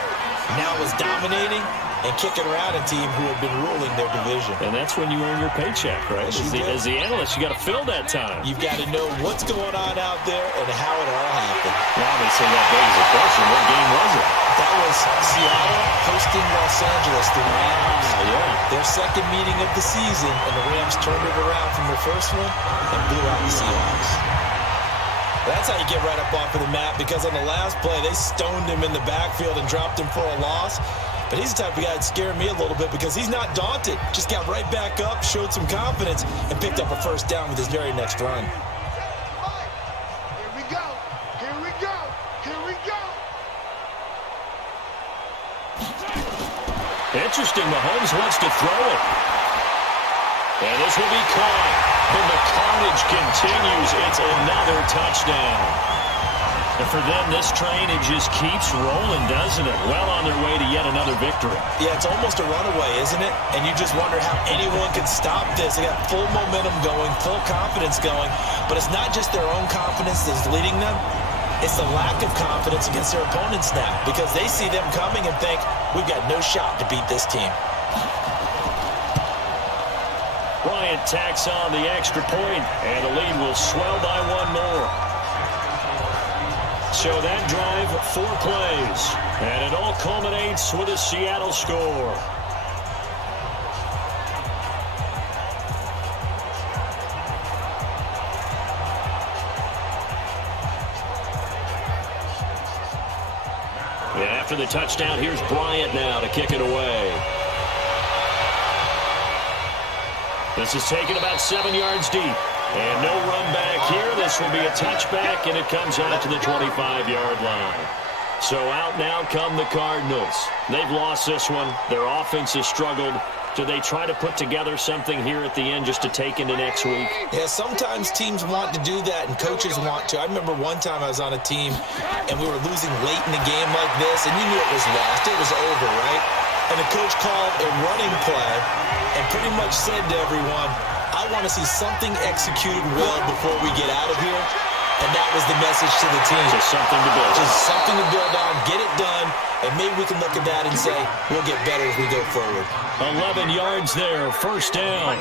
now was dominating and kicking around a team who had been ruling their division. And that's when you earn your paycheck, right? As the analyst, you got to fill that time. You've got to know what's going on out there and how it all happened. Well, obviously, that begs the question, what game was it? That was Seattle hosting Los Angeles, the Rams. Yeah. Their second meeting of the season, and the Rams turned it around from their first one and blew out the Seahawks. That's how you get right up off of the map, because on the last play, they stoned him in the backfield and dropped him for a loss. But he's the type of guy that scared me a little bit because he's not daunted. Just got right back up, showed some confidence, and picked up a first down with his very next run. Here we go. Here we go. Here we go. Interesting, Mahomes wants to throw it. And this will be caught. And the carnage continues. It's another touchdown. And for them, this train, it just keeps rolling, doesn't it? Well on their way to yet another victory. Yeah, it's almost a runaway, isn't it? And you just wonder how anyone could stop this. They got full momentum going, full confidence going. But it's not just their own confidence that's leading them. It's the lack of confidence against their opponents now, because they see them coming and think, we've got no shot to beat this team. Bryant tacks on the extra point, and the lead will swell by one more. So that drive, 4 plays, and it all culminates with a Seattle score. And after the touchdown, here's Bryant now to kick it away. This is taken about 7 yards deep. And no run back here. This will be a touchback, and it comes out to the 25-yard line. So out now come the Cardinals. They've lost this one. Their offense has struggled. Do they try to put together something here at the end just to take into next week? Yeah, sometimes teams want to do that, and coaches want to. I remember one time I was on a team, and we were losing late in the game like this, and you knew it was lost. It was over, right? And the coach called a running play and pretty much said to everyone, I want to see something executed well before we get out of here. And that was the message to the team. Just something to build on. Just something to build on, get it done, and maybe we can look at that and say, we'll get better as we go forward. 11 yards there, first down.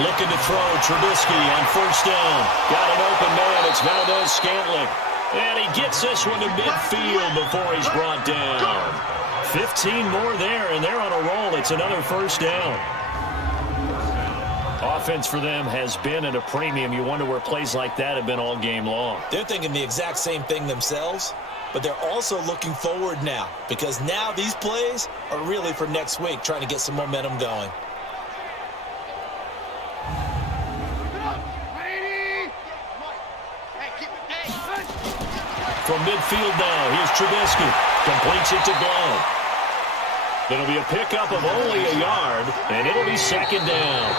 Looking to throw, Trubisky on first down. Got an open man, it's Valdez-Scantling. And he gets this one to midfield before he's brought down. 15 more there, and they're on a roll. It's another first down. Offense for them has been at a premium. You wonder where plays like that have been all game long. They're thinking the exact same thing themselves, but they're also looking forward now, because now these plays are really for next week, trying to get some momentum going. From midfield now, here's Trubisky. Completes it to Glenn. It'll be a pickup of only a yard, and it'll be second down.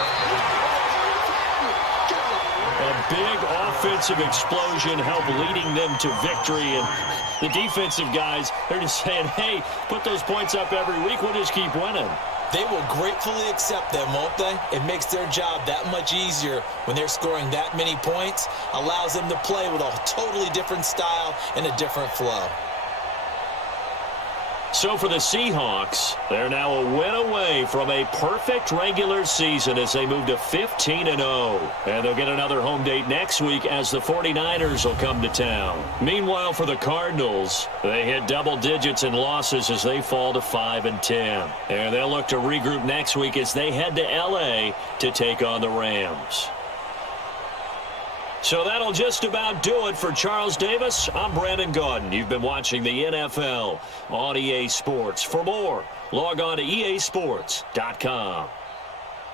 A big offensive explosion helped leading them to victory, and the defensive guys, they're just saying, hey, put those points up every week, we'll just keep winning. They will gratefully accept them, won't they? It makes their job that much easier when they're scoring that many points, allows them to play with a totally different style and a different flow. So for the Seahawks, they're now a win away from a perfect regular season as they move to 15-0. And they'll get another home date next week as the 49ers will come to town. Meanwhile, for the Cardinals, they hit double digits in losses as they fall to 5-10. And they'll look to regroup next week as they head to L.A. to take on the Rams. So that'll just about do it for Charles Davis. I'm Brandon Gaudin. You've been watching the NFL on EA Sports. For more, log on to easports.com.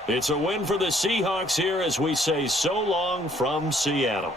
It's a win for the Seahawks here as we say so long from Seattle.